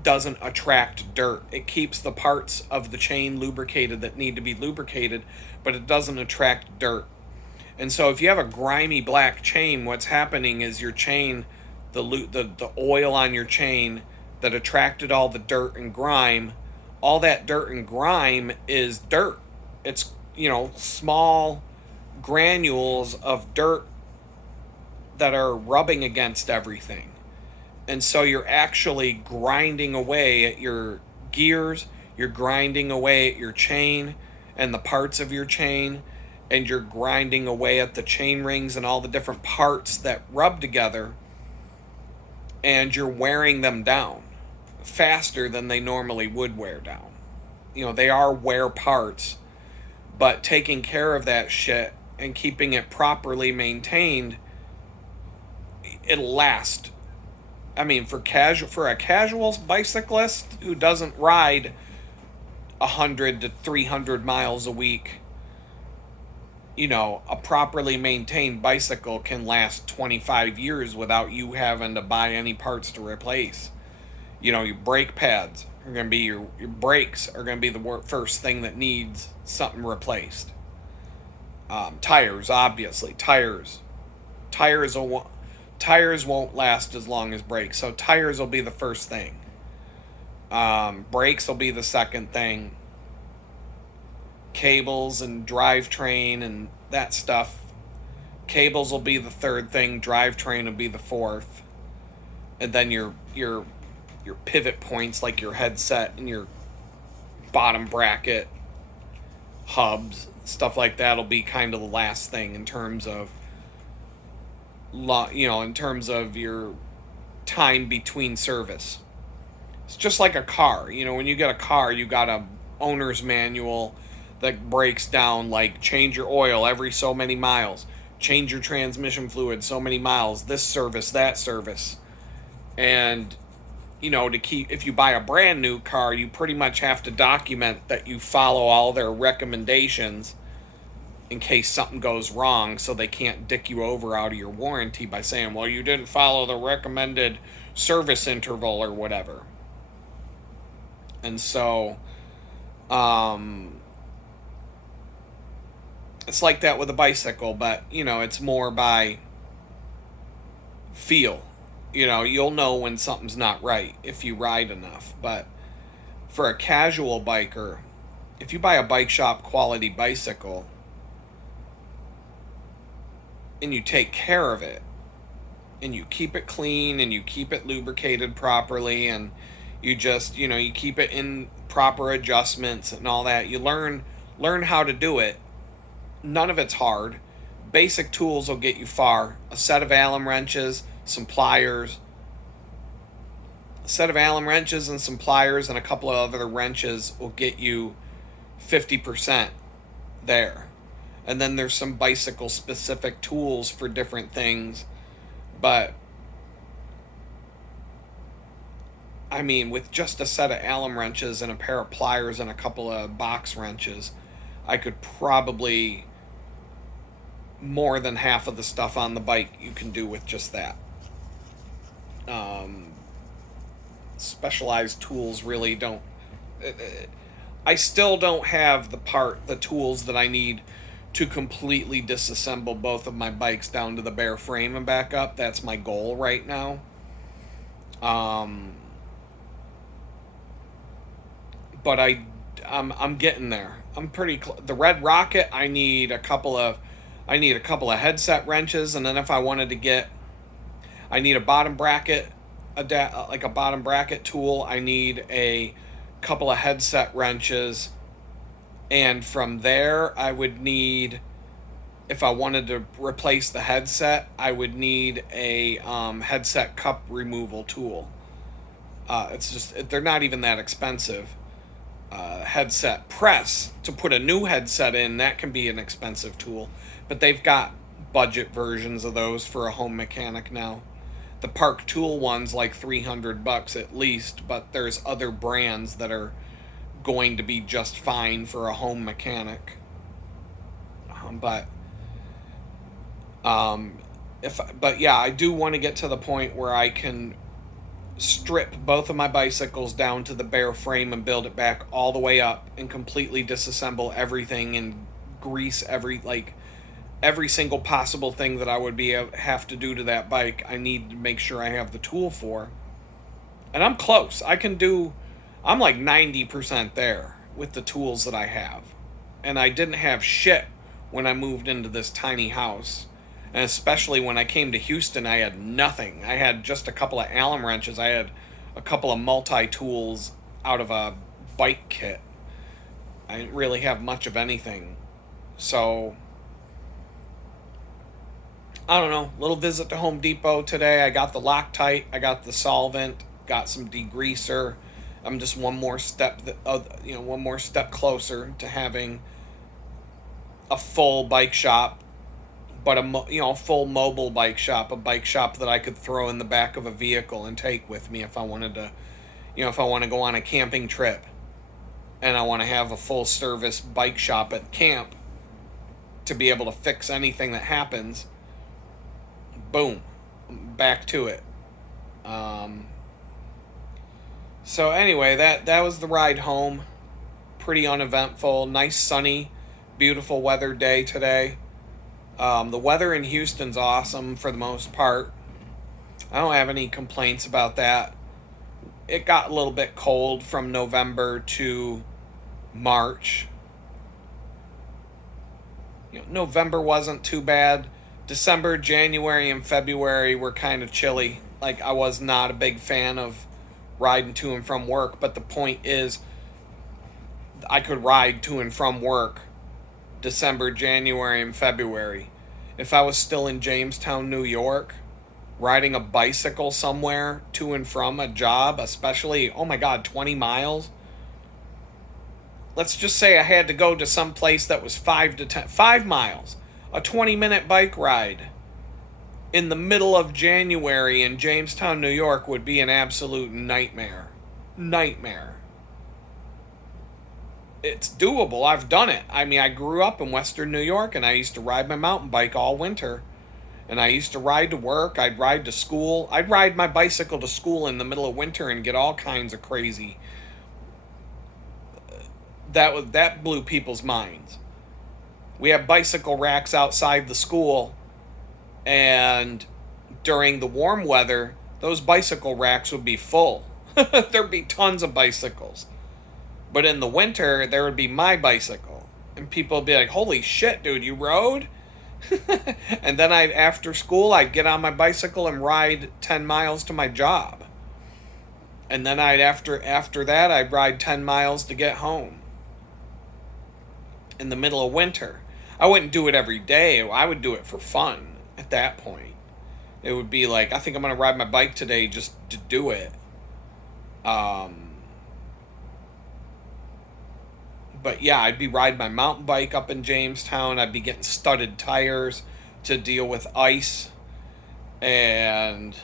doesn't attract dirt. It keeps the parts of the chain lubricated that need to be lubricated, but it doesn't attract dirt. And so if you have a grimy black chain, what's happening is your chain, the oil on your chain that attracted all the dirt and grime, all that dirt and grime is dirt. It's, small granules of dirt that are rubbing against everything. And so you're actually grinding away at your gears, you're grinding away at your chain and the parts of your chain, and you're grinding away at the chain rings and all the different parts that rub together, and you're wearing them down faster than they normally would wear down. They are wear parts, but taking care of that shit and keeping it properly maintained, it'll last. I mean, for a casual bicyclist who doesn't ride 100 to 300 miles a week, a properly maintained bicycle can last 25 years without you having to buy any parts to replace. Your brake pads are going to be your brakes are going to be the first thing that needs something replaced. Tires, obviously, tires won't last as long as brakes, so tires will be the first thing. Brakes will be the second thing. Cables and drivetrain and that stuff. Cables will be the third thing. Drivetrain will be the fourth. And then your pivot points, like your headset and your bottom bracket, hubs, stuff like that, will be kind of the last thing in terms of your time between service. It's just like a car. When you get a car, you got a owner's manual that breaks down, like, change your oil every so many miles, change your transmission fluid so many miles, this service, that service. And if you buy a brand new car, you pretty much have to document that you follow all their recommendations in case something goes wrong, so they can't dick you over out of your warranty by saying, well, you didn't follow the recommended service interval or whatever. And so it's like that with a bicycle, but it's more by feel. You'll know when something's not right if you ride enough. But for a casual biker, if you buy a bike shop quality bicycle and you take care of it and you keep it clean and you keep it lubricated properly, and you just, you keep it in proper adjustments and all that, you learn how to do it. None of it's hard. Basic tools will get you far. A set of Allen wrenches, some pliers. A set of Allen wrenches and some pliers and a couple of other wrenches will get you 50% there. And then there's some bicycle specific tools for different things. But I mean, with just a set of Allen wrenches and a pair of pliers and a couple of box wrenches, I could probably more than half of the stuff on the bike you can do with just that. Specialized tools really don't. I still don't have the tools that I need to completely disassemble both of my bikes down to the bare frame and back up. That's my goal right now. But I'm getting there. I'm pretty the Red Rocket. I need a couple of headset wrenches, and then if I wanted to get, I need a bottom bracket, like a bottom bracket tool. I need a couple of headset wrenches, and from there I would need, if I wanted to replace the headset, I would need a headset cup removal tool. It's just, they're not even that expensive. Headset press to put a new headset in, that can be an expensive tool, but they've got budget versions of those for a home mechanic now. The Park Tool one's like $300 at least, but there's other brands that are going to be just fine for a home mechanic. But yeah, I do want to get to the point where I can strip both of my bicycles down to the bare frame and build it back all the way up and completely disassemble everything and grease every single possible thing that I would have to do to that bike. I need to make sure I have the tool for. And I'm close. I'm like 90% there with the tools that I have. And I didn't have shit when I moved into this tiny house. And especially when I came to Houston, I had nothing. I had just a couple of Allen wrenches. I had a couple of multi-tools out of a bike kit. I didn't really have much of anything. So, I don't know. Little visit to Home Depot today. I got the Loctite. I got the solvent. Got some degreaser. I'm just one more step closer to having a full bike shop. But a full mobile bike shop, a bike shop that I could throw in the back of a vehicle and take with me if I wanted to, if I want to go on a camping trip and I want to have a full service bike shop at camp to be able to fix anything that happens. Boom, back to it. So anyway, that was the ride home. Pretty uneventful, nice sunny, beautiful weather day today. The weather in Houston's awesome for the most part. I don't have any complaints about that. It got a little bit cold from November to March. November wasn't too bad. December, January, and February were kind of chilly. Like, I was not a big fan of riding to and from work, but the point is, I could ride to and from work December, January, and February. If I was still in Jamestown, New York, riding a bicycle somewhere to and from a job, especially, 20 miles. Let's just say I had to go to some place that was 5 miles, a 20-minute bike ride in the middle of January in Jamestown, New York would be an absolute nightmare. It's doable. I've done it. I mean, I grew up in Western New York, and I used to ride my mountain bike all winter. And I used to ride to work. I'd ride to school. I'd ride my bicycle to school in the middle of winter and get all kinds of crazy. That blew people's minds. We have bicycle racks outside the school, and during the warm weather, those bicycle racks would be full. There'd be tons of bicycles. But in the winter, there would be my bicycle. And people would be like, holy shit, dude, you rode? And then after school, I'd get on my bicycle and ride 10 miles to my job. And then after that, I'd ride 10 miles to get home. In the middle of winter. I wouldn't do it every day. I would do it for fun at that point. It would be like, I think I'm going to ride my bike today just to do it. But yeah, I'd be riding my mountain bike up in Jamestown. I'd be getting studded tires to deal with ice. And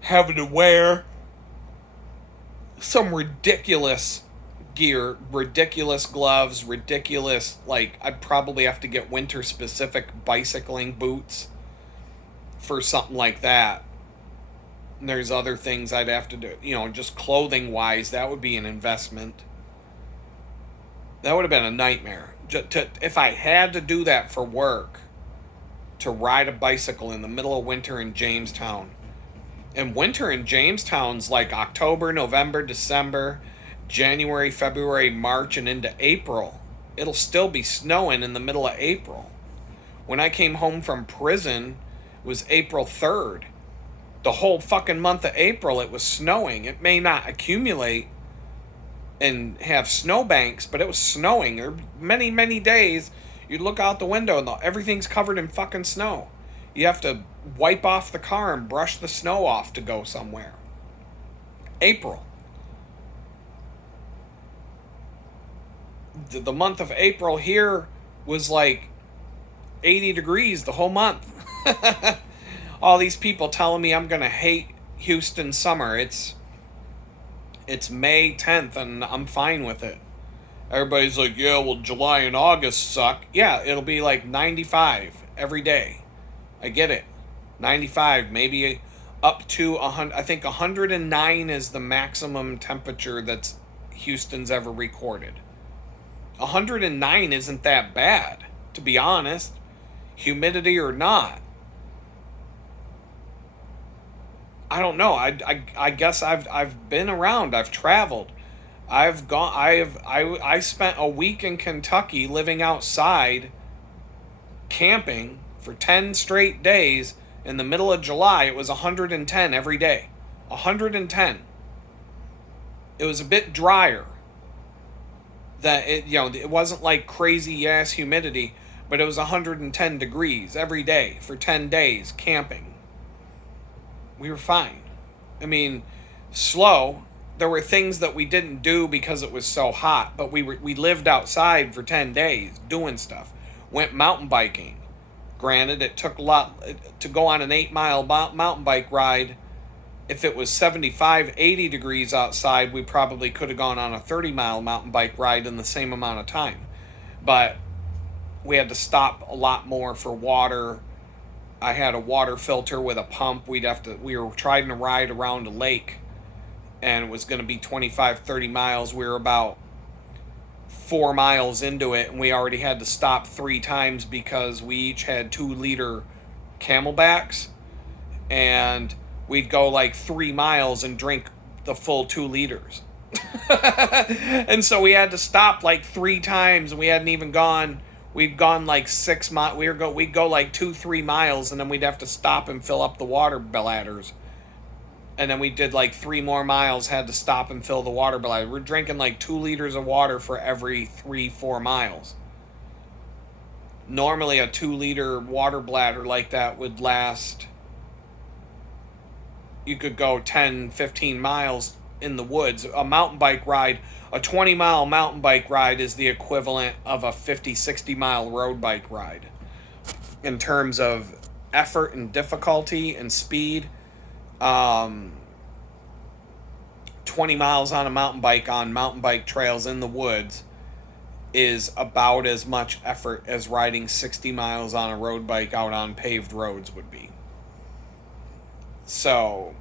having to wear some ridiculous gear, ridiculous gloves, ridiculous, like, I'd probably have to get winter specific bicycling boots for something like that. And there's other things I'd have to do, just clothing wise, that would be an investment. That would have been a nightmare. If I had to do that for work, to ride a bicycle in the middle of winter in Jamestown. And winter in Jamestown's like October, November, December, January, February, March, and into April. It'll still be snowing in the middle of April. When I came home from prison, it was April 3rd. The whole fucking month of April, it was snowing. It may not accumulate and have snowbanks, but it was snowing. There were many, many days you'd look out the window and everything's covered in fucking snow. You have to wipe off the car and brush the snow off to go somewhere. April. The month of April here was like 80 degrees the whole month. All these people telling me I'm going to hate Houston summer. It's May 10th and I'm fine with it. Everybody's like, yeah, well, July and August suck. Yeah, it'll be like 95 every day. I get it. 95, maybe up to 100. I think 109 is the maximum temperature that's Houston's ever recorded. 109 isn't that bad, to be honest. Humidity or not. I don't know. I guess I've been around. I've traveled. I spent a week in Kentucky living outside camping for 10 straight days. In the middle of July, it was 110 every day. 110. It was a bit drier. It wasn't like crazy ass humidity, but it was 110 degrees every day for 10 days camping. We were fine. I mean, slow. There were things that we didn't do because it was so hot, but we lived outside for 10 days doing stuff. Went mountain biking. Granted, it took a lot to go on an 8-mile mountain bike ride. If it was 75, 80 degrees outside, we probably could have gone on a 30-mile mountain bike ride in the same amount of time. But we had to stop a lot more for water. I had a water filter with a pump. We were trying to ride around a lake, and it was going to be 25, 30 miles. We were about 4 miles into it, and we already had to stop 3 times because we each had 2-liter Camelbacks, and we'd go like 3 miles and drink the full 2 liters. And so we had to stop like 3 times, and we hadn't even gone. We'd gone like 6 miles. We'd go like 2-3 miles, and then we'd have to stop and fill up the water bladders. And then we did like 3 more miles, had to stop and fill the water bladder. We're drinking like 2 liters of water for every 3-4 miles. Normally a 2-liter water bladder like that would last. You could go 10, 15 miles in the woods. A mountain bike ride, a 20-mile mountain bike ride is the equivalent of a 50, 60-mile road bike ride. In terms of effort and difficulty and speed, 20 miles on a mountain bike on mountain bike trails in the woods is about as much effort as riding 60 miles on a road bike out on paved roads would be. So,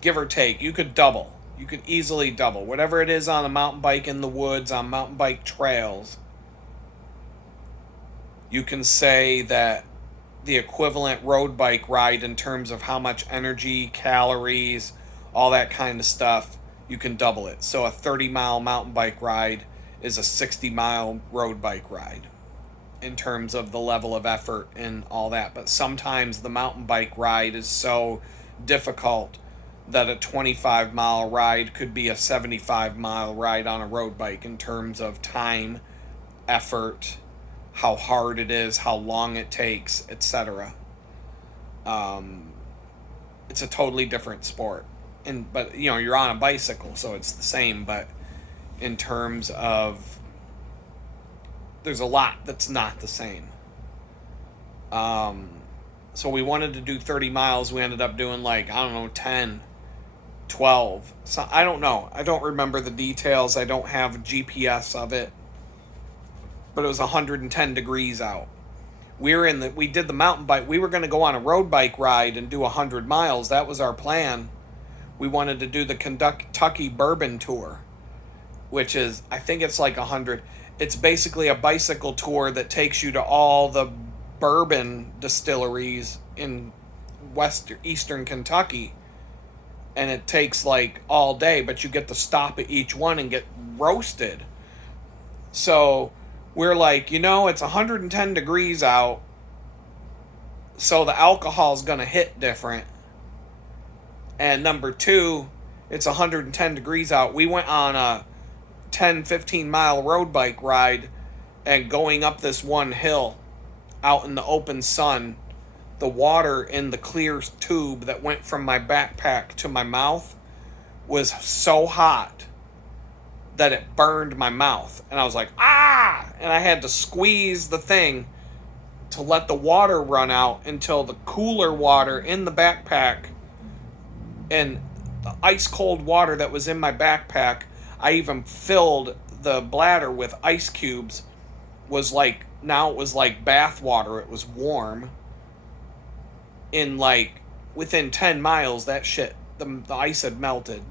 give or take, you could double. You could easily double. Whatever it is on a mountain bike in the woods, on mountain bike trails, you can say that the equivalent road bike ride in terms of how much energy, calories, all that kind of stuff, you can double it. So a 30-mile mountain bike ride is a 60-mile road bike ride in terms of the level of effort and all that. But sometimes the mountain bike ride is so difficult that a 25-mile ride could be a 75-mile ride on a road bike in terms of time, effort, how hard it is, how long it takes, etc. It's a totally different sport. But you're on a bicycle, so it's the same, but in terms of there's a lot that's not the same. So we wanted to do 30 miles. We ended up doing 10, 12. So I don't know. I don't remember the details. I don't have GPS of it. But it was 110 degrees out. We did the mountain bike. We were going to go on a road bike ride and do 100 miles. That was our plan. We wanted to do the Kentucky Bourbon Tour, which is, I think it's like 100. It's basically a bicycle tour that takes you to all the bourbon distilleries in eastern Kentucky. And it takes like all day, but you get to stop at each one and get roasted. So we're like, it's 110 degrees out, so the alcohol's going to hit different. And number two, it's 110 degrees out. We went on a 10, 15 mile road bike ride, and going up this one hill out in the open sun, the water in the clear tube that went from my backpack to my mouth was so hot that it burned my mouth. And I was like, ah! And I had to squeeze the thing to let the water run out until the cooler water in the backpack and the ice cold water that was in my backpack, I even filled the bladder with ice cubes, now it was like bath water. It was warm. In like within 10 miles, that shit, the ice had melted.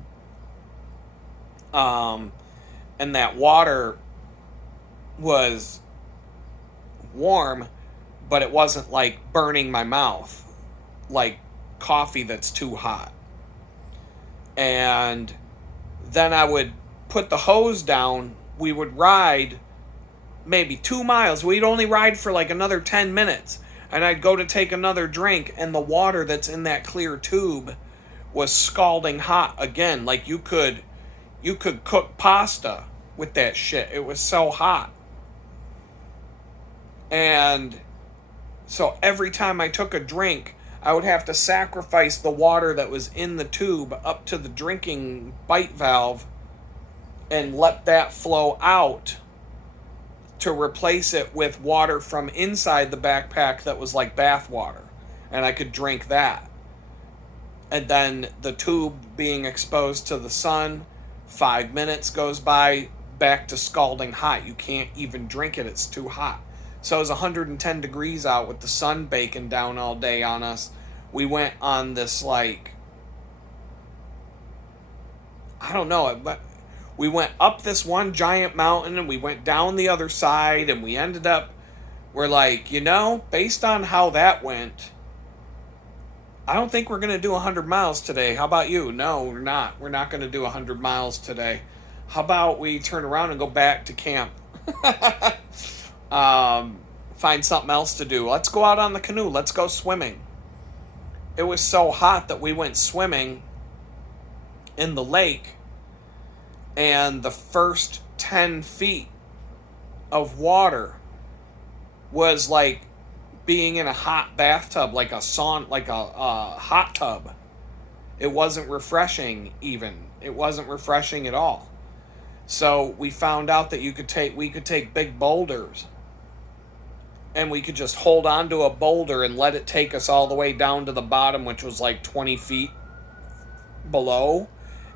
And that water was warm, but it wasn't like burning my mouth like coffee that's too hot. And then I would put the hose down. We would ride maybe 2 miles. We'd only ride for like another 10 minutes. And I'd go to take another drink, and the water that's in that clear tube was scalding hot again. Like you could cook pasta with that shit. It was so hot. And so every time I took a drink, I would have to sacrifice the water that was in the tube up to the drinking bite valve and let that flow out to replace it with water from inside the backpack that was like bath water. And I could drink that. And then the tube being exposed to the sun, 5 minutes goes by, back to scalding hot. You can't even drink it. It's too hot. So it was 110 degrees out with the sun baking down all day on us. We went on this like, I don't know, but we went up this one giant mountain and we went down the other side, and we ended up, we're like, based on how that went, I don't think we're going to do 100 miles today. How about you? No, we're not. We're not going to do 100 miles today. How about we turn around and go back to camp? Find something else to do. Let's go out on the canoe. Let's go swimming. It was so hot that we went swimming in the lake, and the first 10 feet of water was like being in a hot bathtub, like a hot tub. It wasn't refreshing even. It wasn't refreshing at all. So we found out that we could take big boulders, and we could just hold on to a boulder and let it take us all the way down to the bottom, which was like 20 feet below.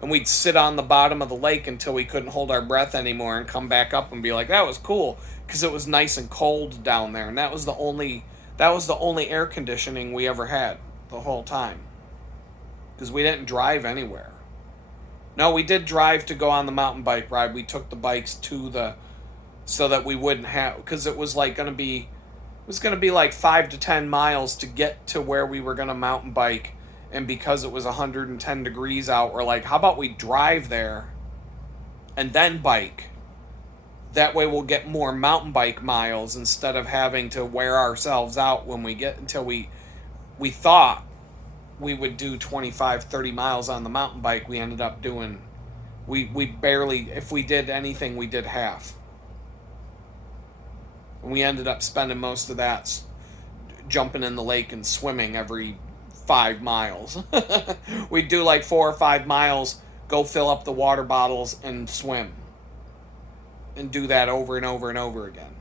And we'd sit on the bottom of the lake until we couldn't hold our breath anymore and come back up and be like, that was cool, because it was nice and cold down there. And that was the only air conditioning we ever had the whole time, because we didn't drive anywhere. No, we did drive to go on the mountain bike ride. We took the bikes so that we wouldn't have, because it was going to be like 5 to 10 miles to get to where we were going to mountain bike. And because it was 110 degrees out, we're like, how about we drive there and then bike? That way we'll get more mountain bike miles instead of having to wear ourselves out when we get, until we thought we would do 25, 30 miles on the mountain bike. We ended up doing, we barely, if we did anything, we did half. And we ended up spending most of that jumping in the lake and swimming every 5 miles. We'd do like 4 or 5 miles, go fill up the water bottles and swim. And do that over and over and over again.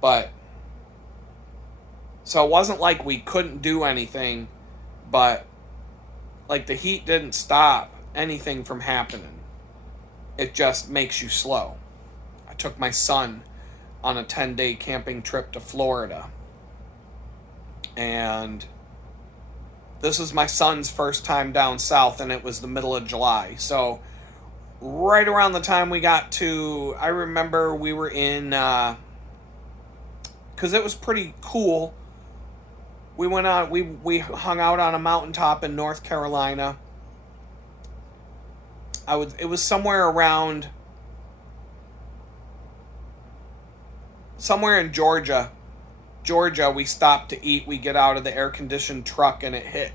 But, so it wasn't like we couldn't do anything, but Like, the heat didn't stop anything from happening. It just makes you slow. I took my son on a 10-day camping trip to Florida. And this was my son's first time down south, and it was the middle of July. So right around the time we got to, I remember we were in, because it was pretty cool. We went on, we hung out on a mountaintop in North Carolina. It was somewhere in Georgia. We stopped to eat. We get out of the air-conditioned truck, and it hit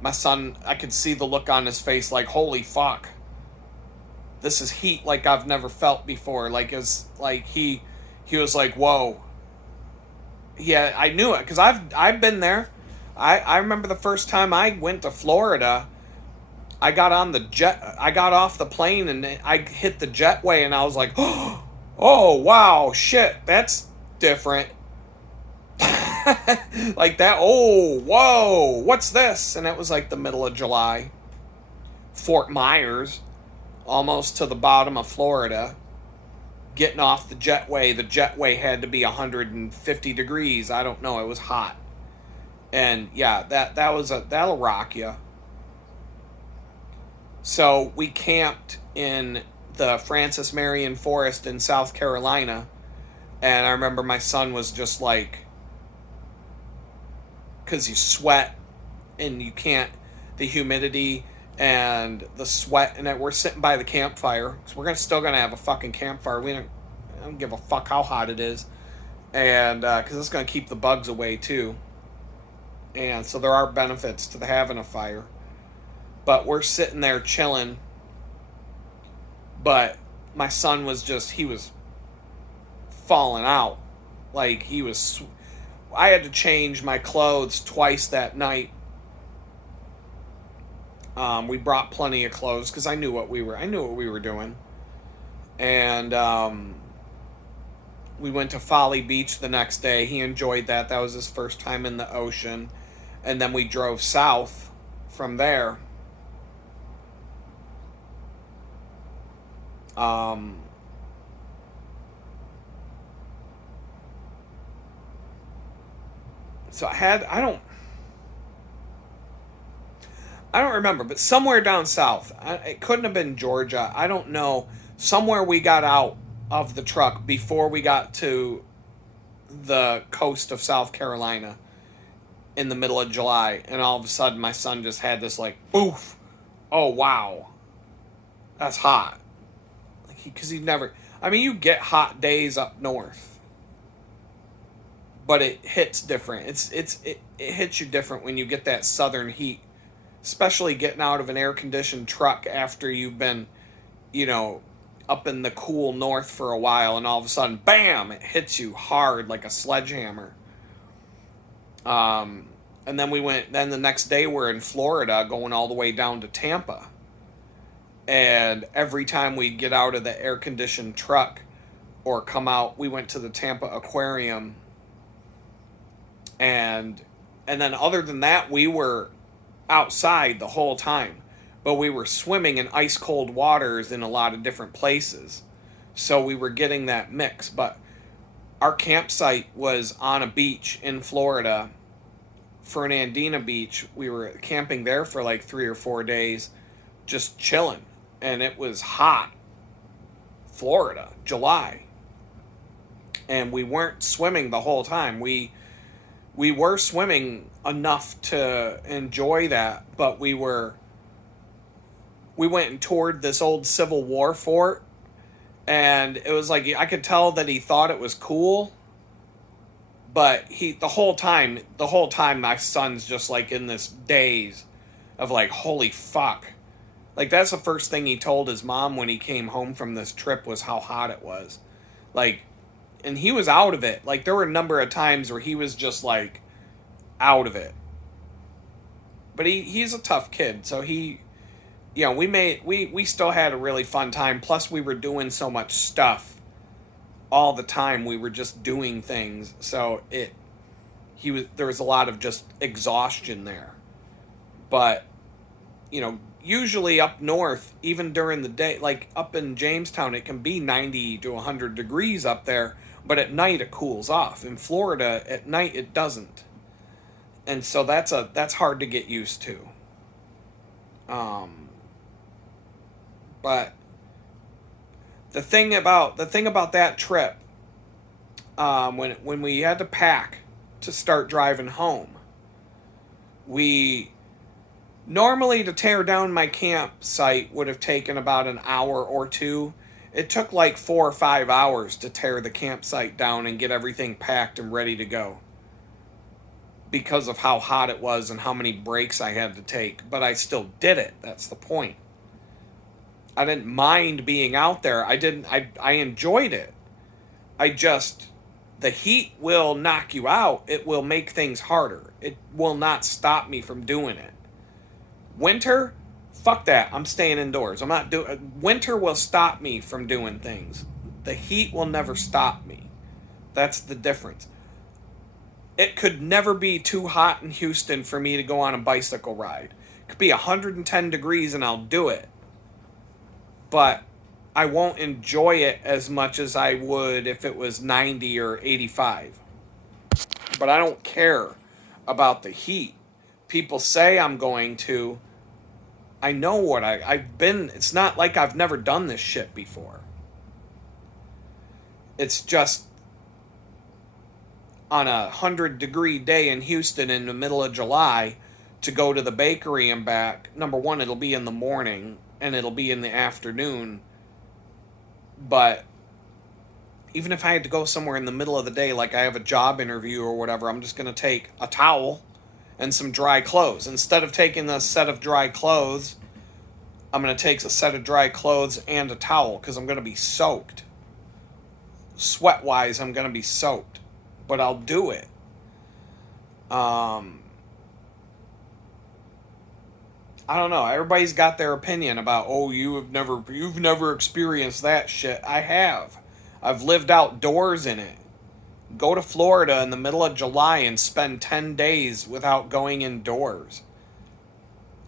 my son. I could see the look on his face, like, holy fuck. This is heat like I've never felt before. Like, he was like, whoa. Yeah, I knew it, because I've been there. I remember the first time I went to Florida, I got off the plane, and I hit the jetway, and I was like, oh, wow, shit, that's different. Like that, oh, whoa, what's this? And it was like the middle of July. Fort Myers, almost to the bottom of Florida. Getting off the jetway had to be 150 degrees. I don't know, it was hot. And yeah, that'll rock you. So we camped in the Francis Marion Forest in South Carolina. And I remember my son was just like, because you sweat and you can't, the humidity and the sweat, and that we're sitting by the campfire, because we're still gonna have a fucking campfire. I don't give a fuck how hot it is, and because it's gonna keep the bugs away too. And so there are benefits to having a fire. But we're sitting there chilling. But my son was he was falling out. Like, I had to change my clothes twice that night. We brought plenty of clothes because I knew what we were doing. And we went to Folly Beach the next day. He enjoyed that. That was his first time in the ocean. And then we drove south from there. So I don't remember, but somewhere down south. It couldn't have been Georgia. I don't know. Somewhere we got out of the truck before we got to the coast of South Carolina in the middle of July, and all of a sudden my son just had this like, boof. Oh, wow. That's hot. Because he never... I mean, you get hot days up north. But it hits different. It hits you different when you get that southern heat. Especially getting out of an air-conditioned truck after you've been, up in the cool north for a while, and all of a sudden, bam! It hits you hard like a sledgehammer. And then then the next day we're in Florida, going all the way down to Tampa. And every time we'd get out of the air-conditioned truck or come out, we went to the Tampa Aquarium. And then other than that, we were outside the whole time. But we were swimming in ice-cold waters in a lot of different places. So we were getting that mix. But our campsite was on a beach in Florida, Fernandina Beach. We were camping there for like 3 or 4 days, just chilling. And it was hot. Florida, July. And we weren't swimming the whole time. We were swimming enough to enjoy that, but we went and toured this old Civil War fort, and it was like, I could tell that he thought it was cool, but the whole time my son's just like in this daze of like, holy fuck. Like, that's the first thing he told his mom when he came home from this trip, was how hot it was. Like, and he was out of it. Like, there were a number of times where he was just like out of it. But he's a tough kid, so we still had a really fun time. Plus we were doing so much stuff all the time. We were just doing things. So there was a lot of just exhaustion there. But usually up north, even during the day, like up in Jamestown, it can be 90 to 100 degrees up there, but at night it cools off. In Florida, at night it doesn't. And so that's hard to get used to. Um, but the thing about that trip, when we had to pack to start driving home, we normally, to tear down my campsite would have taken about an hour or two. It took like 4 or 5 hours to tear the campsite down and get everything packed and ready to go, because of how hot it was and how many breaks I had to take. But I still did it. That's the point. I didn't mind being out there. I enjoyed it. The heat will knock you out. It will make things harder. It will not stop me from doing it. Winter, fuck that. I'm staying indoors. Winter will stop me from doing things. The heat will never stop me. That's the difference. It could never be too hot in Houston for me to go on a bicycle ride. It could be 110 degrees and I'll do it. But I won't enjoy it as much as I would if it was 90 or 85. But I don't care about the heat. People say I'm going to. I know what I've been. It's not like I've never done this shit before. It's just on a 100-degree day in Houston in the middle of July to go to the bakery and back. Number one, it'll be in the morning and it'll be in the afternoon. But even if I had to go somewhere in the middle of the day, like I have a job interview or whatever, I'm just going to take a towel and some dry clothes. Instead of taking a set of dry clothes, I'm going to take a set of dry clothes and a towel, because I'm going to be soaked. Sweat-wise, I'm going to be soaked. But I'll do it. I don't know. Everybody's got their opinion about, oh, you've never experienced that shit. I have. I've lived outdoors in it. Go to Florida in the middle of July and spend 10 days without going indoors.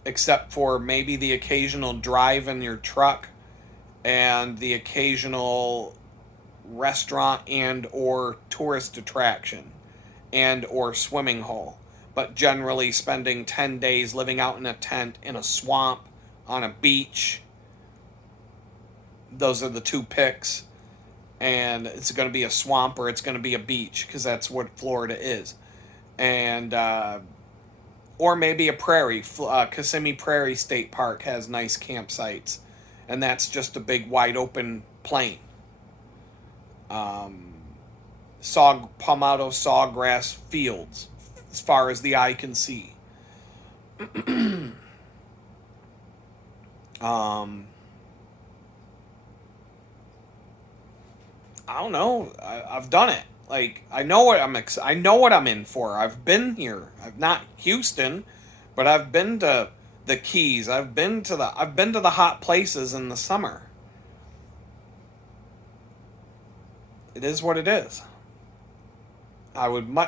Except for maybe the occasional drive in your truck and the occasional restaurant and or tourist attraction and or swimming hole. But generally spending 10 days living out in a tent, in a swamp, on a beach. Those are the two picks. And it's going to be a swamp or it's going to be a beach, because that's what Florida is. And, or maybe a prairie. Kissimmee Prairie State Park has nice campsites. And that's just a big wide open plain. Palmetto sawgrass fields, as far as the eye can see. I don't know. I've done it. Like, I know what I'm in for. I've been here. I've not Houston, but I've been to the Keys. I've been to the hot places in the summer. It is what it is. I'm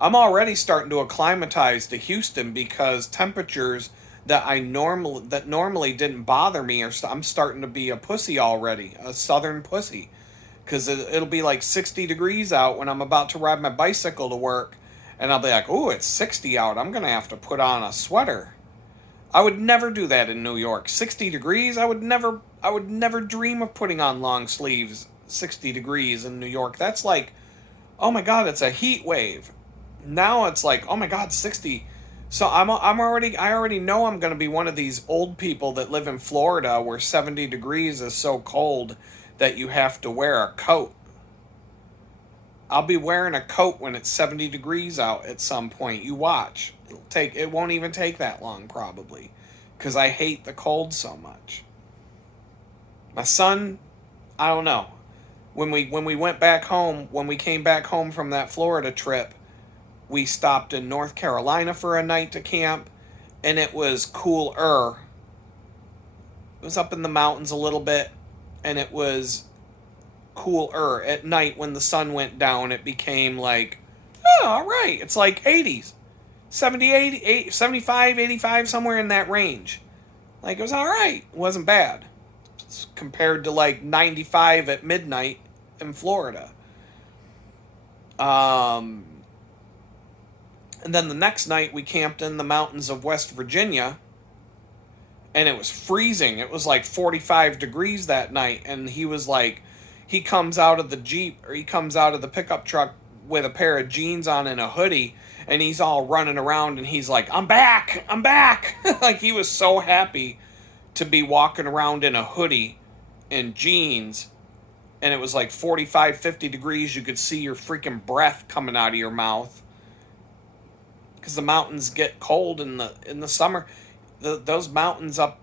already starting to acclimatize to Houston, because temperatures that normally didn't bother me I'm starting to be a pussy already, a southern pussy, because it'll be like 60 degrees out when I'm about to ride my bicycle to work, and I'll be like, "Ooh, it's 60 out. I'm gonna have to put on a sweater." I would never do that in New York. 60 degrees. I would never dream of putting on long sleeves. 60 degrees in New York. That's like, oh my God, it's a heat wave. Now it's like, oh my God, 60. So I already know I'm going to be one of these old people that live in Florida where 70 degrees is so cold that you have to wear a coat. I'll be wearing a coat when it's 70 degrees out at some point. You watch. It won't even take that long probably, because I hate the cold so much. My son, I don't know. When we went back home, when we came back home from that Florida trip, we stopped in North Carolina for a night to camp, and it was cooler. It was up in the mountains a little bit, and it was cooler. At night when the sun went down, it became like, oh, all right, it's like 80s. 70, 80, 75, 85, somewhere in that range. Like, it was all right. It wasn't bad. It's compared to like 95 at midnight in Florida. And then the next night we camped in the mountains of West Virginia, and it was freezing. It was like 45 degrees that night, and he was like, he comes out of the Jeep, or he comes out of the pickup truck with a pair of jeans on and a hoodie, and he's all running around, and he's like, I'm back! Like, he was so happy to be walking around in a hoodie and jeans, and it was like 45, 50 degrees. You could see your freaking breath coming out of your mouth, because the mountains get cold in the summer. Those mountains up,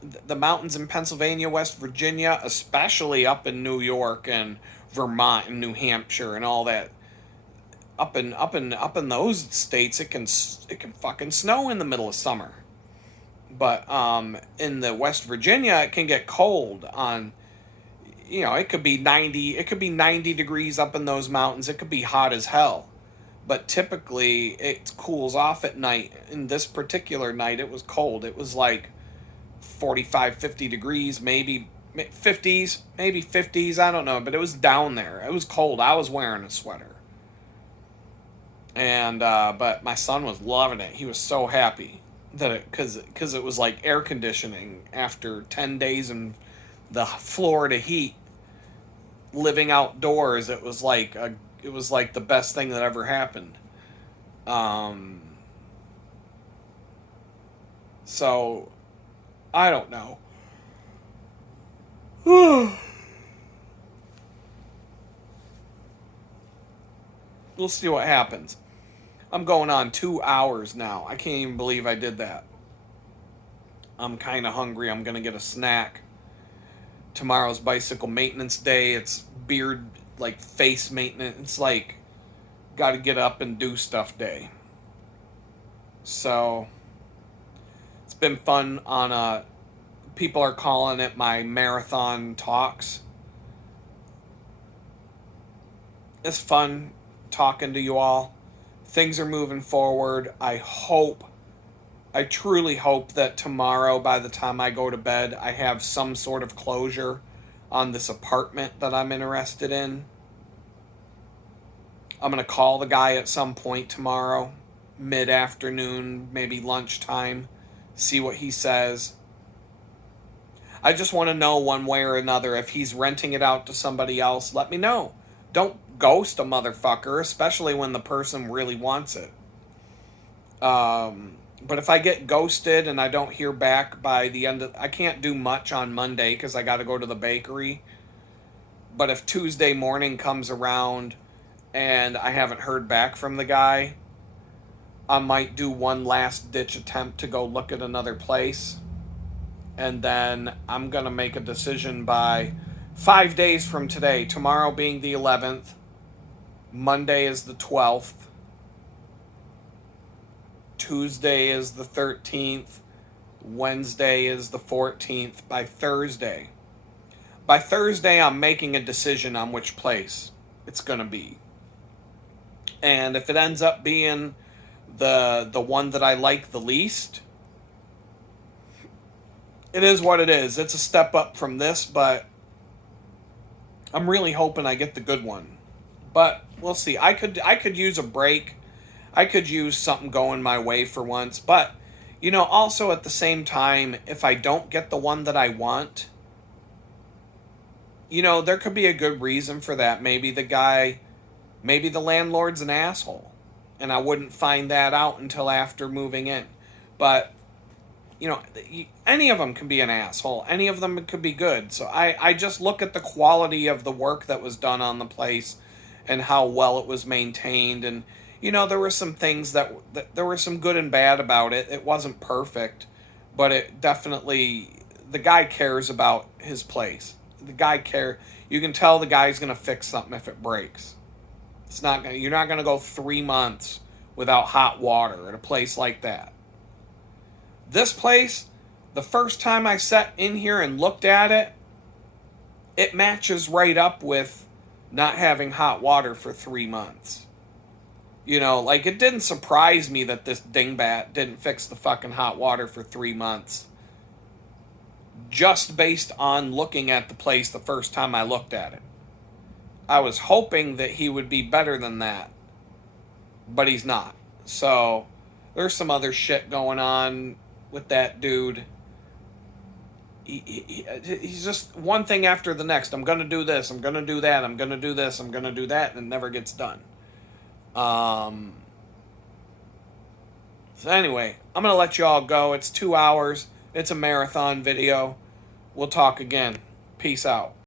the mountains in Pennsylvania, West Virginia, especially up in New York and Vermont and New Hampshire and all that, up in those states, it can fucking snow in the middle of summer. But in the West Virginia, it can get cold on, it could be 90 degrees up in those mountains. It could be hot as hell. But typically it cools off at night. In this particular night, it was cold. It was like 45, 50 degrees, maybe 50s, I don't know, but it was down there. It was cold. I was wearing a sweater. And but my son was loving it. He was so happy that because it was like air conditioning after 10 days in the Florida heat, living outdoors. It was like the best thing that ever happened. So I don't know. We'll see what happens. I'm going on 2 hours now. I can't even believe I did that. I'm kind of hungry. I'm going to get a snack. Tomorrow's bicycle maintenance day. It's beard, like, face maintenance. It's like, got to get up and do stuff day. So, it's been fun on people are calling it my marathon talks. It's fun talking to you all. Things are moving forward. I truly hope that tomorrow, by the time I go to bed, I have some sort of closure on this apartment that I'm interested in. I'm going to call the guy at some point tomorrow, mid-afternoon, maybe lunchtime, see what he says. I just want to know one way or another. If he's renting it out to somebody else, let me know. Don't ghost a motherfucker, especially when the person really wants it. But if I get ghosted and I don't hear back by the end of... I can't do much on Monday because I got to go to the bakery. But if Tuesday morning comes around and I haven't heard back from the guy, I might do one last ditch attempt to go look at another place. And then I'm going to make a decision by 5 days from today. Tomorrow being the 11th. Monday is the 12th. Tuesday is the 13th. Wednesday is the 14th. By Thursday, I'm making a decision on which place it's going to be. And if it ends up being the one that I like the least, it is what it is. It's a step up from this, but I'm really hoping I get the good one. But we'll see. I could use a break. I could use something going my way for once. But, also at the same time, if I don't get the one that I want, there could be a good reason for that. Maybe the landlord's an asshole. And I wouldn't find that out until after moving in. But, any of them can be an asshole. Any of them could be good. So I just look at the quality of the work that was done on the place and how well it was maintained. And, there were some things that there were some good and bad about it. It wasn't perfect, but it definitely, the guy cares about his place. You can tell the guy's going to fix something if it breaks. You're not going to go 3 months without hot water at a place like that. This place, the first time I sat in here and looked at it, it matches right up with not having hot water for 3 months. It didn't surprise me that this dingbat didn't fix the fucking hot water for 3 months just based on looking at the place the first time I looked at it. I was hoping that he would be better than that, but he's not. So there's some other shit going on with that dude. He's just one thing after the next. I'm going to do this. I'm going to do that. I'm going to do this. I'm going to do that. And it never gets done. So anyway, I'm going to let you all go. It's 2 hours. It's a marathon video. We'll talk again. Peace out.